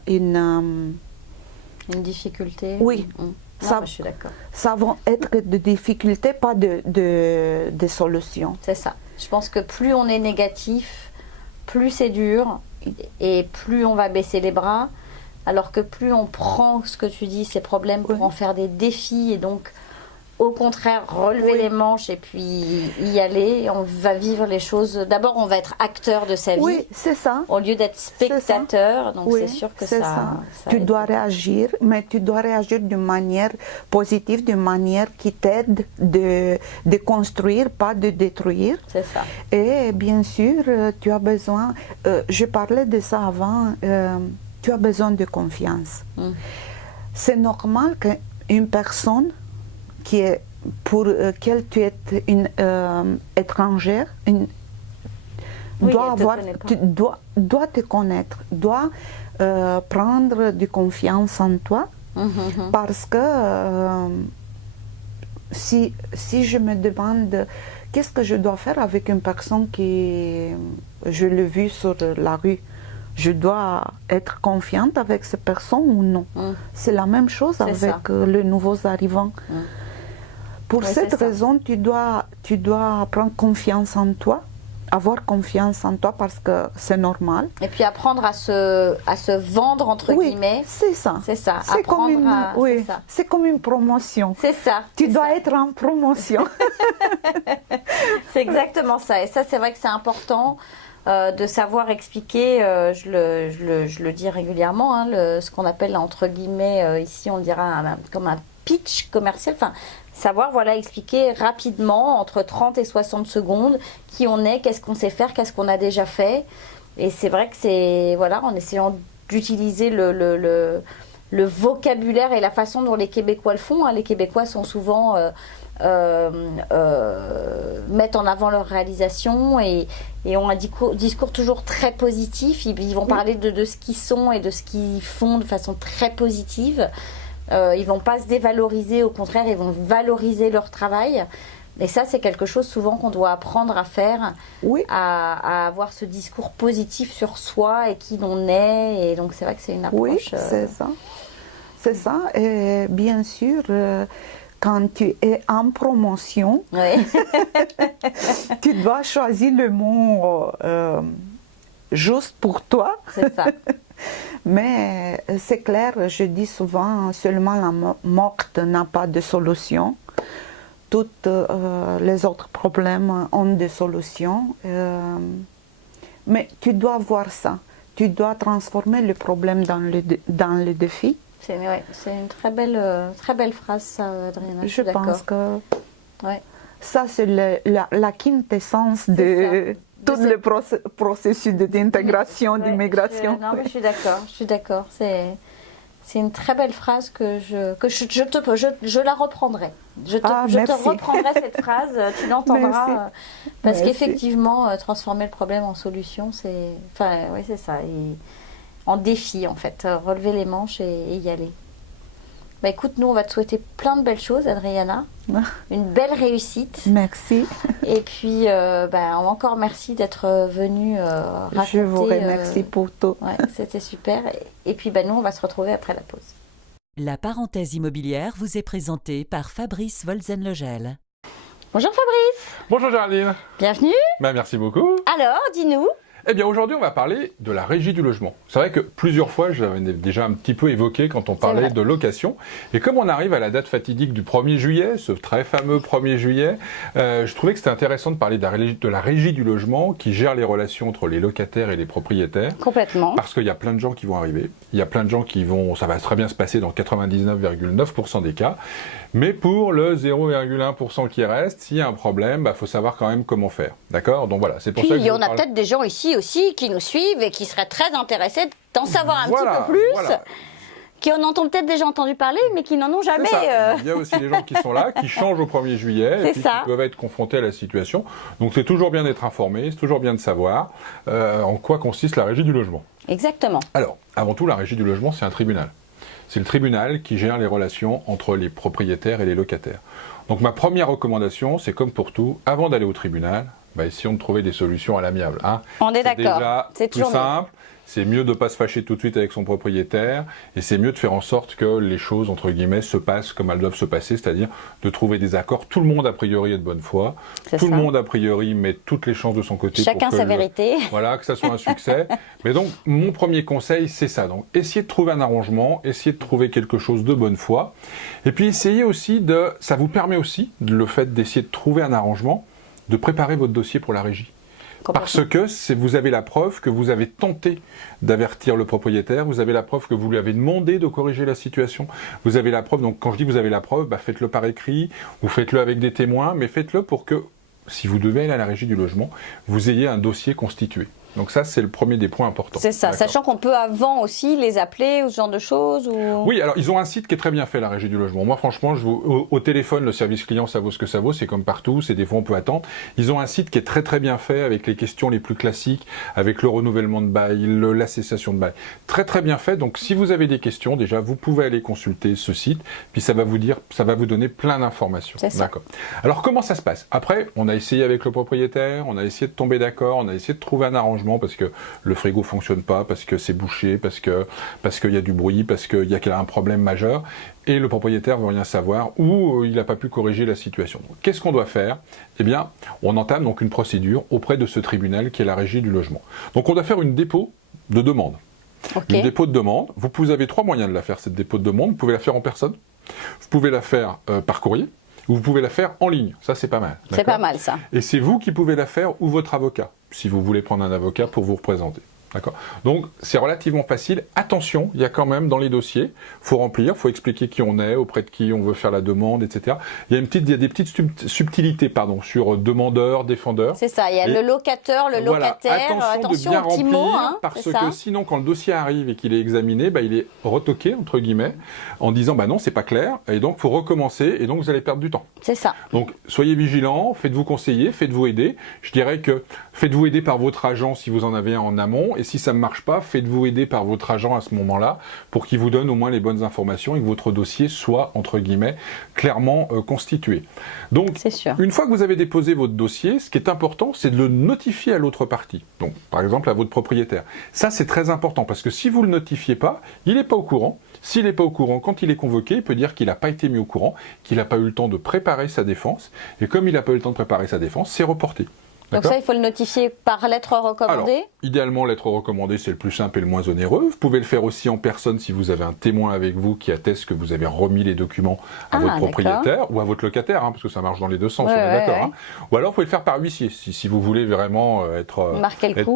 difficulté. Oui. Je suis d'accord. Ça va être des difficultés, pas de solutions. C'est ça. Je pense que plus on est négatif, plus c'est dur et plus on va baisser les bras. Alors que plus on prend ce que tu dis, ces problèmes, pour en faire des défis et donc au contraire relever les manches et puis y aller. On va vivre les choses. D'abord, on va être acteur de sa vie. Oui, c'est ça. Au lieu d'être spectateur. Donc c'est sûr que ça tu dois réagir, mais tu dois réagir d'une manière positive, d'une manière qui t'aide de construire, pas de détruire. C'est ça. Et bien sûr, tu as besoin. Je parlais de ça avant. tu as besoin de confiance. C'est normal qu'une personne qui est pour laquelle tu es une étrangère, Oui, doit, elle te connaît pas. doit te connaître, doit prendre de confiance en toi, parce que si je me demande qu'est-ce que je dois faire avec une personne qui, je l'ai vue sur la rue, je dois être confiante avec cette personne ou non. C'est la même chose avec ça. les nouveaux arrivants. Pour Oui, cette c'est ça. raison, tu dois prendre confiance en toi, avoir confiance en toi parce que c'est normal. Et puis apprendre à se vendre, entre Oui, guillemets. c'est ça. C'est ça. C'est comme Apprendre une, à... oui, c'est ça. c'est comme une promotion. C'est ça. Tu c'est dois ça. être en promotion. C'est exactement ça. Et ça, c'est vrai que c'est important de savoir expliquer, je le dis régulièrement, hein, ce qu'on appelle, entre guillemets, ici on dira comme un pitch commercial, enfin, savoir expliquer rapidement, entre 30 et 60 secondes, qui on est, qu'est-ce qu'on sait faire, qu'est-ce qu'on a déjà fait. Et c'est vrai que c'est, en essayant d'utiliser le vocabulaire et la façon dont les Québécois le font. Hein. Les Québécois sont souvent... mettent en avant leur réalisation et ont un discours toujours très positif. Ils vont parler de ce qu'ils sont et de ce qu'ils font de façon très positive. Ils vont pas se dévaloriser, au contraire, ils vont valoriser leur travail. Et ça, c'est quelque chose souvent qu'on doit apprendre à faire, à avoir ce discours positif sur soi et qui l'on est. Et donc, c'est vrai que c'est une approche... Oui, c'est ça. C'est ça. Et bien sûr... quand tu es en promotion, tu dois choisir le mot juste pour toi. C'est ça. Mais c'est clair, je dis souvent, seulement la morte n'a pas de solution. Tous les autres problèmes ont des solutions. Mais tu dois voir ça. Tu dois transformer le problème dans le défi. C'est une très belle phrase, ça, Adriana. Je pense que ça, c'est la quintessence de tout le processus d'intégration, d'immigration. Non, mais je suis d'accord. C'est une très belle phrase que je la reprendrai. Je te reprendrai cette phrase, tu l'entendras. Parce qu'effectivement, transformer le problème en solution, c'est ça. En défi, en fait, relever les manches et y aller. Bah écoute, nous on va te souhaiter plein de belles choses, Adriana, une belle réussite. Merci. Et puis encore merci d'être venue raconter. Je vous remercie pour tout. Ouais, c'était super. Et puis nous on va se retrouver après la pause. La parenthèse immobilière vous est présentée par Fabrice Wolzenlegel. Bonjour Fabrice. Bonjour Géraldine. Bienvenue. Merci beaucoup. Alors, dis-nous. Eh bien aujourd'hui on va parler de la régie du logement. C'est vrai que plusieurs fois je l'avais déjà un petit peu évoqué quand on parlait de location. Et comme on arrive à la date fatidique du 1er juillet, ce très fameux 1er juillet, je trouvais que c'était intéressant de parler de la régie du logement qui gère les relations entre les locataires et les propriétaires. Complètement. Parce qu'il y a plein de gens qui vont arriver, il y a plein de gens ça va très bien se passer dans 99,9% des cas. Mais pour le 0,1% qui reste, s'il y a un problème, faut savoir quand même comment faire. D'accord ? Donc voilà, c'est pour ça que il y en a peut-être des gens ici aussi qui nous suivent et qui seraient très intéressés d'en savoir un petit peu plus, qui en ont peut-être déjà entendu parler, mais qui n'en ont jamais. Il y a aussi des gens qui sont là, qui changent au 1er juillet, et puis qui peuvent être confrontés à la situation. Donc c'est toujours bien d'être informé, c'est toujours bien de savoir en quoi consiste la régie du logement. Exactement. Alors, avant tout, la régie du logement, c'est un tribunal. C'est le tribunal qui gère les relations entre les propriétaires et les locataires. Donc ma première recommandation, c'est comme pour tout, avant d'aller au tribunal, essayons de trouver des solutions à l'amiable. Hein. On est d'accord. Déjà c'est plus simple, c'est mieux de ne pas se fâcher tout de suite avec son propriétaire, et c'est mieux de faire en sorte que les choses, entre guillemets, se passent comme elles doivent se passer, c'est-à-dire de trouver des accords. Tout le monde, a priori, est de bonne foi. Tout le monde, a priori, met toutes les chances de son côté. Chacun sa vérité. Voilà, que ça soit un succès. Mais donc, mon premier conseil, c'est ça. Donc, essayez de trouver un arrangement, essayez de trouver quelque chose de bonne foi. Et puis, essayez aussi ça vous permet aussi, le fait d'essayer de trouver un arrangement, de préparer votre dossier pour la régie. Parce que vous avez la preuve que vous avez tenté d'avertir le propriétaire, vous avez la preuve que vous lui avez demandé de corriger la situation, vous avez la preuve, donc quand je dis vous avez la preuve, faites-le par écrit, ou faites-le avec des témoins, mais faites-le pour que, si vous devez aller à la régie du logement, vous ayez un dossier constitué. Donc ça, c'est le premier des points importants. C'est ça, D'accord. sachant qu'on peut avant aussi les appeler ou ce genre de choses ou... Oui, alors ils ont un site qui est très bien fait, la Régie du logement. Moi, franchement, au téléphone, le service client, ça vaut ce que ça vaut. C'est comme partout, c'est des fois on peut attendre. Ils ont un site qui est très très bien fait avec les questions les plus classiques, avec le renouvellement de bail, la cessation de bail. Très très bien fait. Donc si vous avez des questions, déjà, vous pouvez aller consulter ce site, puis ça va vous donner plein d'informations. C'est ça. D'accord. Alors comment ça se passe? Après, on a essayé avec le propriétaire, on a essayé de tomber d'accord, on a essayé de trouver un arrangement parce que le frigo fonctionne pas, parce que c'est bouché, parce qu'il y a du bruit, parce qu'il y a un problème majeur, et le propriétaire veut rien savoir, ou il n'a pas pu corriger la situation. Qu'est-ce qu'on doit faire? Eh bien, on entame donc une procédure auprès de ce tribunal qui est la Régie du logement. Donc on doit faire une dépôt de demande. Ok. Une dépôt de demande, vous avez 3 moyens de la faire, cette dépôt de demande. Vous pouvez la faire en personne, vous pouvez la faire par courrier, ou vous pouvez la faire en ligne. Ça, c'est pas mal. C'est D'accord? pas mal ça. Et c'est vous qui pouvez la faire ou votre avocat, si vous voulez prendre un avocat pour vous représenter. D'accord. Donc, c'est relativement facile. Attention, il y a quand même dans les dossiers, faut remplir, faut expliquer qui on est, auprès de qui on veut faire la demande, etc. Il y a des petites subtilités, sur demandeur, défendeur. C'est ça, il y a Et le locateur, le voilà, locataire. attention de bien aux petits mots, remplir, hein, parce c'est que ça. sinon, quand le dossier arrive et qu'il est examiné, il est retoqué, entre guillemets, en disant, non, c'est pas clair, et donc, faut recommencer, et donc, vous allez perdre du temps. C'est ça. Donc, soyez vigilants, faites-vous conseiller, faites-vous aider. Je dirais que faites-vous aider par votre agent si vous en avez un en amont, et si ça ne marche pas, faites-vous aider par votre agent à ce moment-là, pour qu'il vous donne au moins les bonnes informations et que votre dossier soit, entre guillemets, clairement constitué. Donc, C'est sûr. une fois que vous avez déposé votre dossier, ce qui est important, c'est de le notifier à l'autre partie. Donc, par exemple, à votre propriétaire. Ça, c'est très important, parce que si vous ne le notifiez pas, il n'est pas au courant. S'il n'est pas au courant, quand il est convoqué, il peut dire qu'il n'a pas été mis au courant, qu'il n'a pas eu le temps de préparer sa défense, et comme il n'a pas eu le temps de préparer sa défense, c'est reporté. Donc D'accord ? ça, il faut le notifier par lettre recommandée. Alors, idéalement, lettre recommandée, c'est le plus simple et le moins onéreux. Vous pouvez le faire aussi en personne si vous avez un témoin avec vous qui atteste que vous avez remis les documents à votre propriétaire ou à votre locataire, parce que ça marche dans les deux sens, on est d'accord. Ou alors, vous pouvez le faire par huissier, si vous voulez vraiment être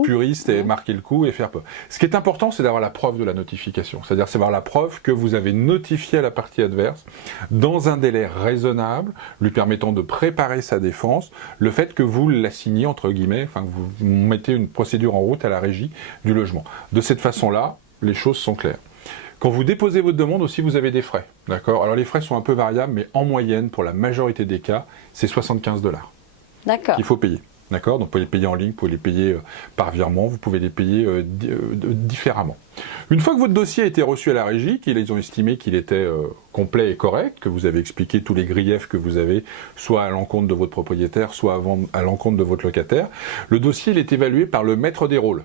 puriste et marquer le coup et faire peur. Ce qui est important, c'est d'avoir la preuve de la notification. C'est-à-dire, c'est avoir la preuve que vous avez notifié à la partie adverse, dans un délai raisonnable, lui permettant de préparer sa défense, le fait que vous l'assignez entre guillemets, que vous mettez une procédure en route à la Régie du logement. De cette façon-là, les choses sont claires. Quand vous déposez votre demande aussi, vous avez des frais. D'accord ? Alors les frais sont un peu variables, mais en moyenne, pour la majorité des cas, c'est 75 $. D'accord. Qu'il faut payer. D'accord ? Donc vous pouvez les payer en ligne, vous pouvez les payer par virement, vous pouvez les payer différemment. Une fois que votre dossier a été reçu à la Régie, qu'ils ont estimé qu'il était complet et correct, que vous avez expliqué tous les griefs que vous avez, soit à l'encontre de votre propriétaire, soit à l'encontre de votre locataire, le dossier il est évalué par le maître des rôles.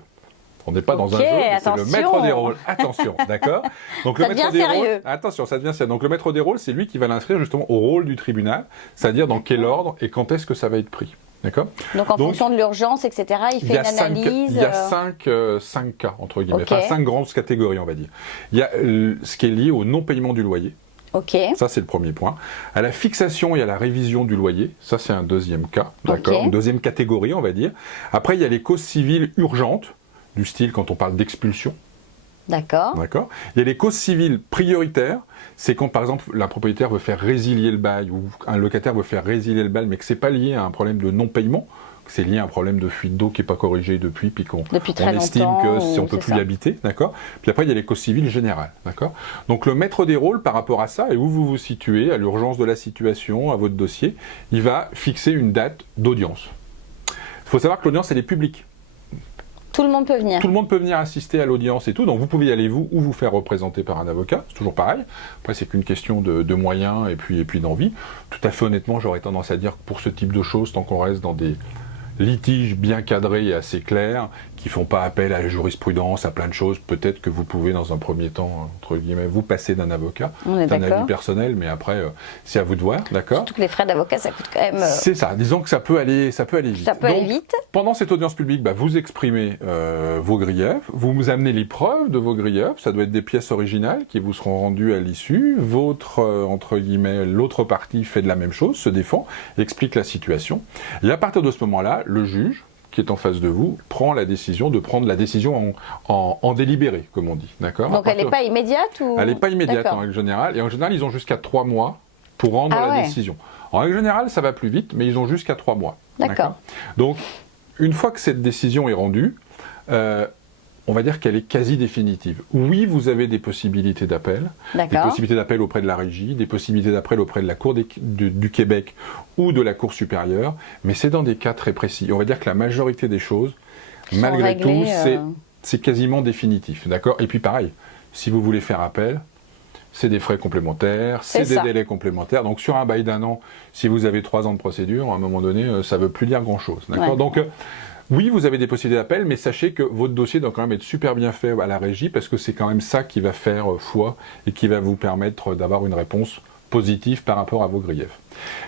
On n'est pas dans un jeu, mais c'est le maître des rôles. Attention, d'accord ? Donc ça devient sérieux. Attention, ça devient sérieux. Donc le maître des rôles, c'est lui qui va l'inscrire justement au rôle du tribunal, c'est-à-dire dans quel ordre et quand est-ce que ça va être pris. D'accord ? Donc en fonction de l'urgence, etc., il fait une analyse. Il y a 5 cas, entre guillemets, enfin 5 grandes catégories, on va dire. Il y a ce qui est lié au non-paiement du loyer. Ok. Ça, c'est le premier point. À la fixation et à la révision du loyer, ça, c'est un deuxième cas. D'accord ? Une deuxième catégorie, on va dire. Après, il y a les causes civiles urgentes, du style quand on parle d'expulsion. D'accord. D'accord. Il y a les causes civiles prioritaires, c'est quand par exemple la propriétaire veut faire résilier le bail ou un locataire veut faire résilier le bail, mais que c'est pas lié à un problème de non-paiement, que c'est lié à un problème de fuite d'eau qui n'est pas corrigé depuis, puis qu'on estime que si on ne peut plus y habiter, d'accord. Puis après il y a les causes civiles générales, d'accord. Donc le maître des rôles par rapport à ça et où vous vous situez, à l'urgence de la situation, à votre dossier, il va fixer une date d'audience. Il faut savoir que l'audience elle est publique. Tout le monde peut venir. Tout le monde peut venir assister à l'audience et tout, donc vous pouvez y aller vous ou vous faire représenter par un avocat, c'est toujours pareil. Après c'est qu'une question de moyens et puis d'envie. Tout à fait honnêtement, j'aurais tendance à dire que pour ce type de choses, tant qu'on reste dans des litiges bien cadrés et assez clairs, qui font pas appel à la jurisprudence, à plein de choses, peut-être que vous pouvez dans un premier temps, entre guillemets, vous passer d'un avocat. C'est un avis personnel, mais après, c'est à vous de voir, d'accord ? Surtout que les frais d'avocat, ça coûte quand même... C'est ça, disons que ça peut aller vite. Ça peut aller vite. Pendant cette audience publique, vous exprimez vos griefs, vous amenez les preuves de vos griefs, ça doit être des pièces originales qui vous seront rendues à l'issue, entre guillemets, l'autre partie fait de la même chose, se défend, explique la situation, et à partir de ce moment-là, le juge, qui est en face de vous, prend la décision de prendre la décision en délibéré, comme on dit, d'accord ? Donc elle n'est pas immédiate ou... Elle n'est pas immédiate en règle générale, et en général, ils ont jusqu'à 3 mois pour rendre la décision. En règle générale, ça va plus vite, mais ils ont jusqu'à 3 mois. D'accord. Donc, une fois que cette décision est rendue, on va dire qu'elle est quasi définitive. Oui, vous avez des possibilités d'appel, des possibilités d'appel auprès de la régie, des possibilités d'appel auprès de la Cour du Québec ou de la Cour supérieure, mais c'est dans des cas très précis. On va dire que la majorité des choses, malgré tout, c'est quasiment définitif, d'accord? Et puis pareil, si vous voulez faire appel, c'est des frais complémentaires, c'est des délais complémentaires. Donc sur un bail d'1 an, si vous avez 3 ans de procédure, à un moment donné, ça ne veut plus dire grand-chose, d'accord? Ouais. Donc oui, vous avez des possibilités d'appel, mais sachez que votre dossier doit quand même être super bien fait à la régie, parce que c'est quand même ça qui va faire foi et qui va vous permettre d'avoir une réponse positive par rapport à vos griefs.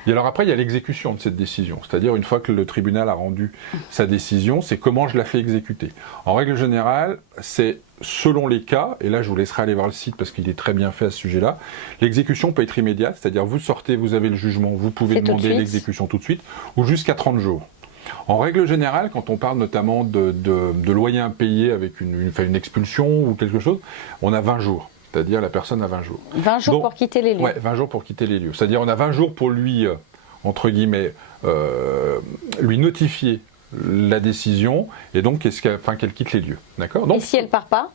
Et alors après, il y a l'exécution de cette décision, c'est-à-dire une fois que le tribunal a rendu sa décision, c'est comment je la fais exécuter. En règle générale, c'est selon les cas, et là je vous laisserai aller voir le site parce qu'il est très bien fait à ce sujet-là, l'exécution peut être immédiate, c'est-à-dire vous sortez, vous avez le jugement, vous pouvez demander l'exécution tout de suite, ou jusqu'à 30 jours. En règle générale, quand on parle notamment de loyer impayé avec une expulsion ou quelque chose, on a 20 jours. C'est-à-dire la personne a 20 jours. 20 jours pour quitter les lieux. Oui, 20 jours pour quitter les lieux. C'est-à-dire on a 20 jours pour lui, entre guillemets, lui notifier la décision et donc qu'elle quitte les lieux. D'accord ? Et si elle ne part pas ?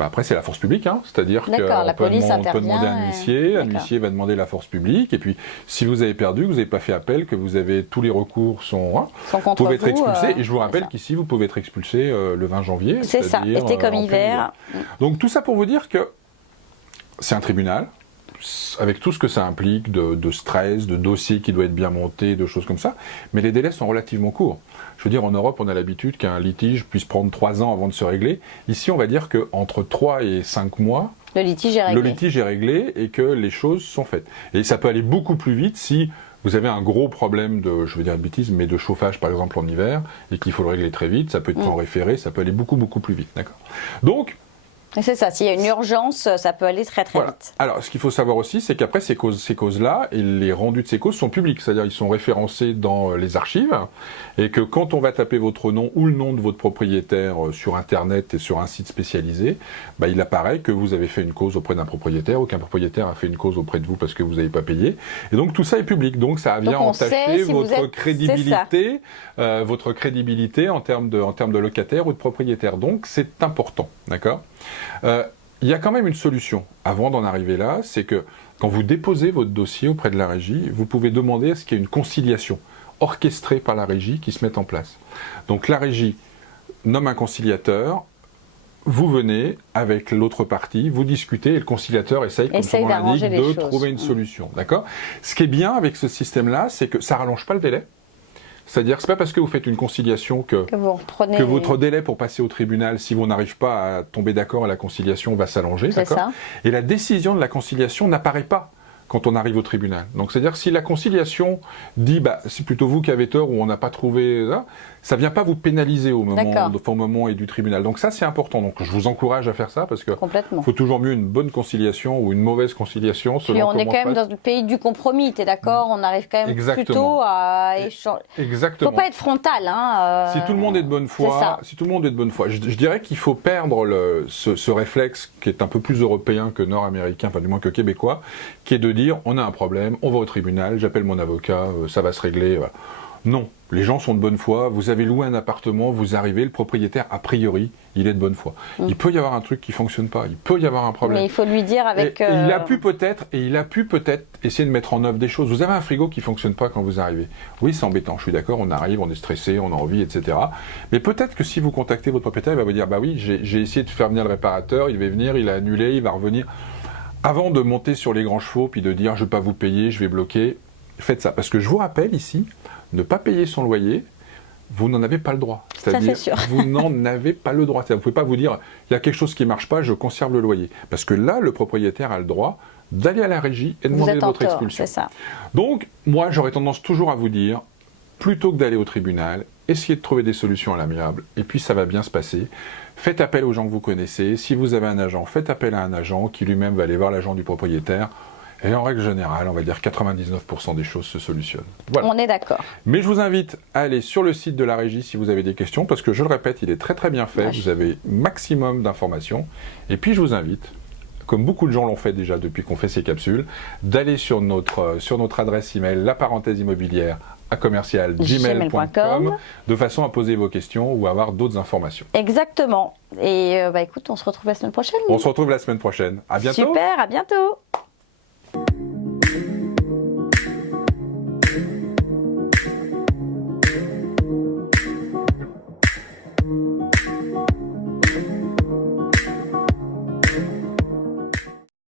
Après, c'est la force publique, hein. C'est-à-dire qu'on peut demander un huissier, un huissier va demander la force publique, et puis si vous avez perdu, que vous n'avez pas fait appel, que vous avez tous les recours sont vous pouvez être expulsé, et je vous rappelle qu'ici, vous pouvez être expulsé le 20 janvier. C'est ça, été comme hiver. Donc tout ça pour vous dire que c'est un tribunal, avec tout ce que ça implique de stress, de dossiers qui doivent être bien montés, de choses comme ça, mais les délais sont relativement courts. Je veux dire, en Europe, on a l'habitude qu'un litige puisse prendre 3 ans avant de se régler. Ici, on va dire qu'entre 3 et 5 mois, le litige est réglé et que les choses sont faites. Et ça peut aller beaucoup plus vite si vous avez un gros problème de, je veux dire une bêtise, mais de chauffage par exemple en hiver, et qu'il faut le régler très vite, ça peut être en référé, ça peut aller beaucoup plus vite. D'accord. Donc, c'est ça, s'il y a une urgence, ça peut aller très vite. Alors, ce qu'il faut savoir aussi, c'est qu'après, ces causes-là, et les rendus de ces causes sont publics, c'est-à-dire ils sont référencés dans les archives, et que quand on va taper votre nom ou le nom de votre propriétaire sur Internet et sur un site spécialisé, il apparaît que vous avez fait une cause auprès d'un propriétaire, ou qu'un propriétaire a fait une cause auprès de vous parce que vous n'avez pas payé. Et donc, tout ça est public. Donc, ça vient entacher votre crédibilité en termes de locataire ou de propriétaire. Donc, c'est important, d'accord ? Il y a quand même une solution avant d'en arriver là, c'est que quand vous déposez votre dossier auprès de la régie, vous pouvez demander à ce qu'il y ait une conciliation orchestrée par la régie qui se mette en place. Donc la régie nomme un conciliateur, vous venez avec l'autre partie, vous discutez et le conciliateur essaye comme son nom l'indique, de trouver une solution. D'accord ? Ce qui est bien avec ce système-là, c'est que ça ne rallonge pas le délai. C'est-à-dire, c'est pas parce que vous faites une conciliation que votre délai pour passer au tribunal, si vous n'arrivez pas à tomber d'accord à la conciliation, va s'allonger. D'accord ? Et la décision de la conciliation n'apparaît pas quand on arrive au tribunal. Donc, c'est-à-dire, si la conciliation dit, c'est plutôt vous qui avez tort ou on n'a pas trouvé, ça ne vient pas vous pénaliser au moment du tribunal. Donc ça, c'est important. Donc, je vous encourage à faire ça parce que faut toujours mieux une bonne conciliation ou une mauvaise conciliation. Puis on est quand même dans le pays du compromis, tu es d'accord ? On arrive quand même plutôt à échanger. Exactement. Il ne faut pas être frontal. Si tout le monde est de bonne foi, je dirais qu'il faut perdre ce réflexe qui est un peu plus européen que nord-américain, enfin du moins que québécois, qui est de dire on a un problème, on va au tribunal, j'appelle mon avocat, ça va se régler. Voilà. Non, les gens sont de bonne foi, vous avez loué un appartement, vous arrivez, le propriétaire, a priori, il est de bonne foi. Il peut y avoir un truc qui ne fonctionne pas, il peut y avoir un problème. Mais il faut lui dire avec... Et il a pu peut-être essayer de mettre en œuvre des choses. Vous avez un frigo qui ne fonctionne pas quand vous arrivez. Oui, c'est embêtant, je suis d'accord, on arrive, on est stressé, on a envie, etc. Mais peut-être que si vous contactez votre propriétaire, il va vous dire, oui, j'ai essayé de faire venir le réparateur, il va venir, il a annulé, il va revenir. Avant de monter sur les grands chevaux, puis de dire, je ne vais pas vous payer, je vais bloquer, faites ça. Parce que je vous rappelle ici, ne pas payer son loyer, vous n'en avez pas le droit. C'est-à-dire, vous n'en avez pas le droit. Vous ne pouvez pas vous dire, il y a quelque chose qui ne marche pas, je conserve le loyer. Parce que là, le propriétaire a le droit d'aller à la régie et de demander votre expulsion. C'est ça. Donc, moi, j'aurais tendance toujours à vous dire, plutôt que d'aller au tribunal, essayez de trouver des solutions à l'amiable, et puis ça va bien se passer. Faites appel aux gens que vous connaissez. Si vous avez un agent, faites appel à un agent qui lui-même va aller voir l'agent du propriétaire. Et en règle générale, on va dire 99% des choses se solutionnent. Voilà. On est d'accord. Mais je vous invite à aller sur le site de la régie si vous avez des questions, parce que je le répète, il est très bien fait. Vous avez maximum d'informations. Et puis je vous invite, comme beaucoup de gens l'ont fait déjà depuis qu'on fait ces capsules, d'aller sur notre adresse email, laparenthèseimmobilière @gmail.com de façon à poser vos questions ou avoir d'autres informations. Exactement. Et écoute, on se retrouve la semaine prochaine. On se retrouve la semaine prochaine. À bientôt. Super, à bientôt.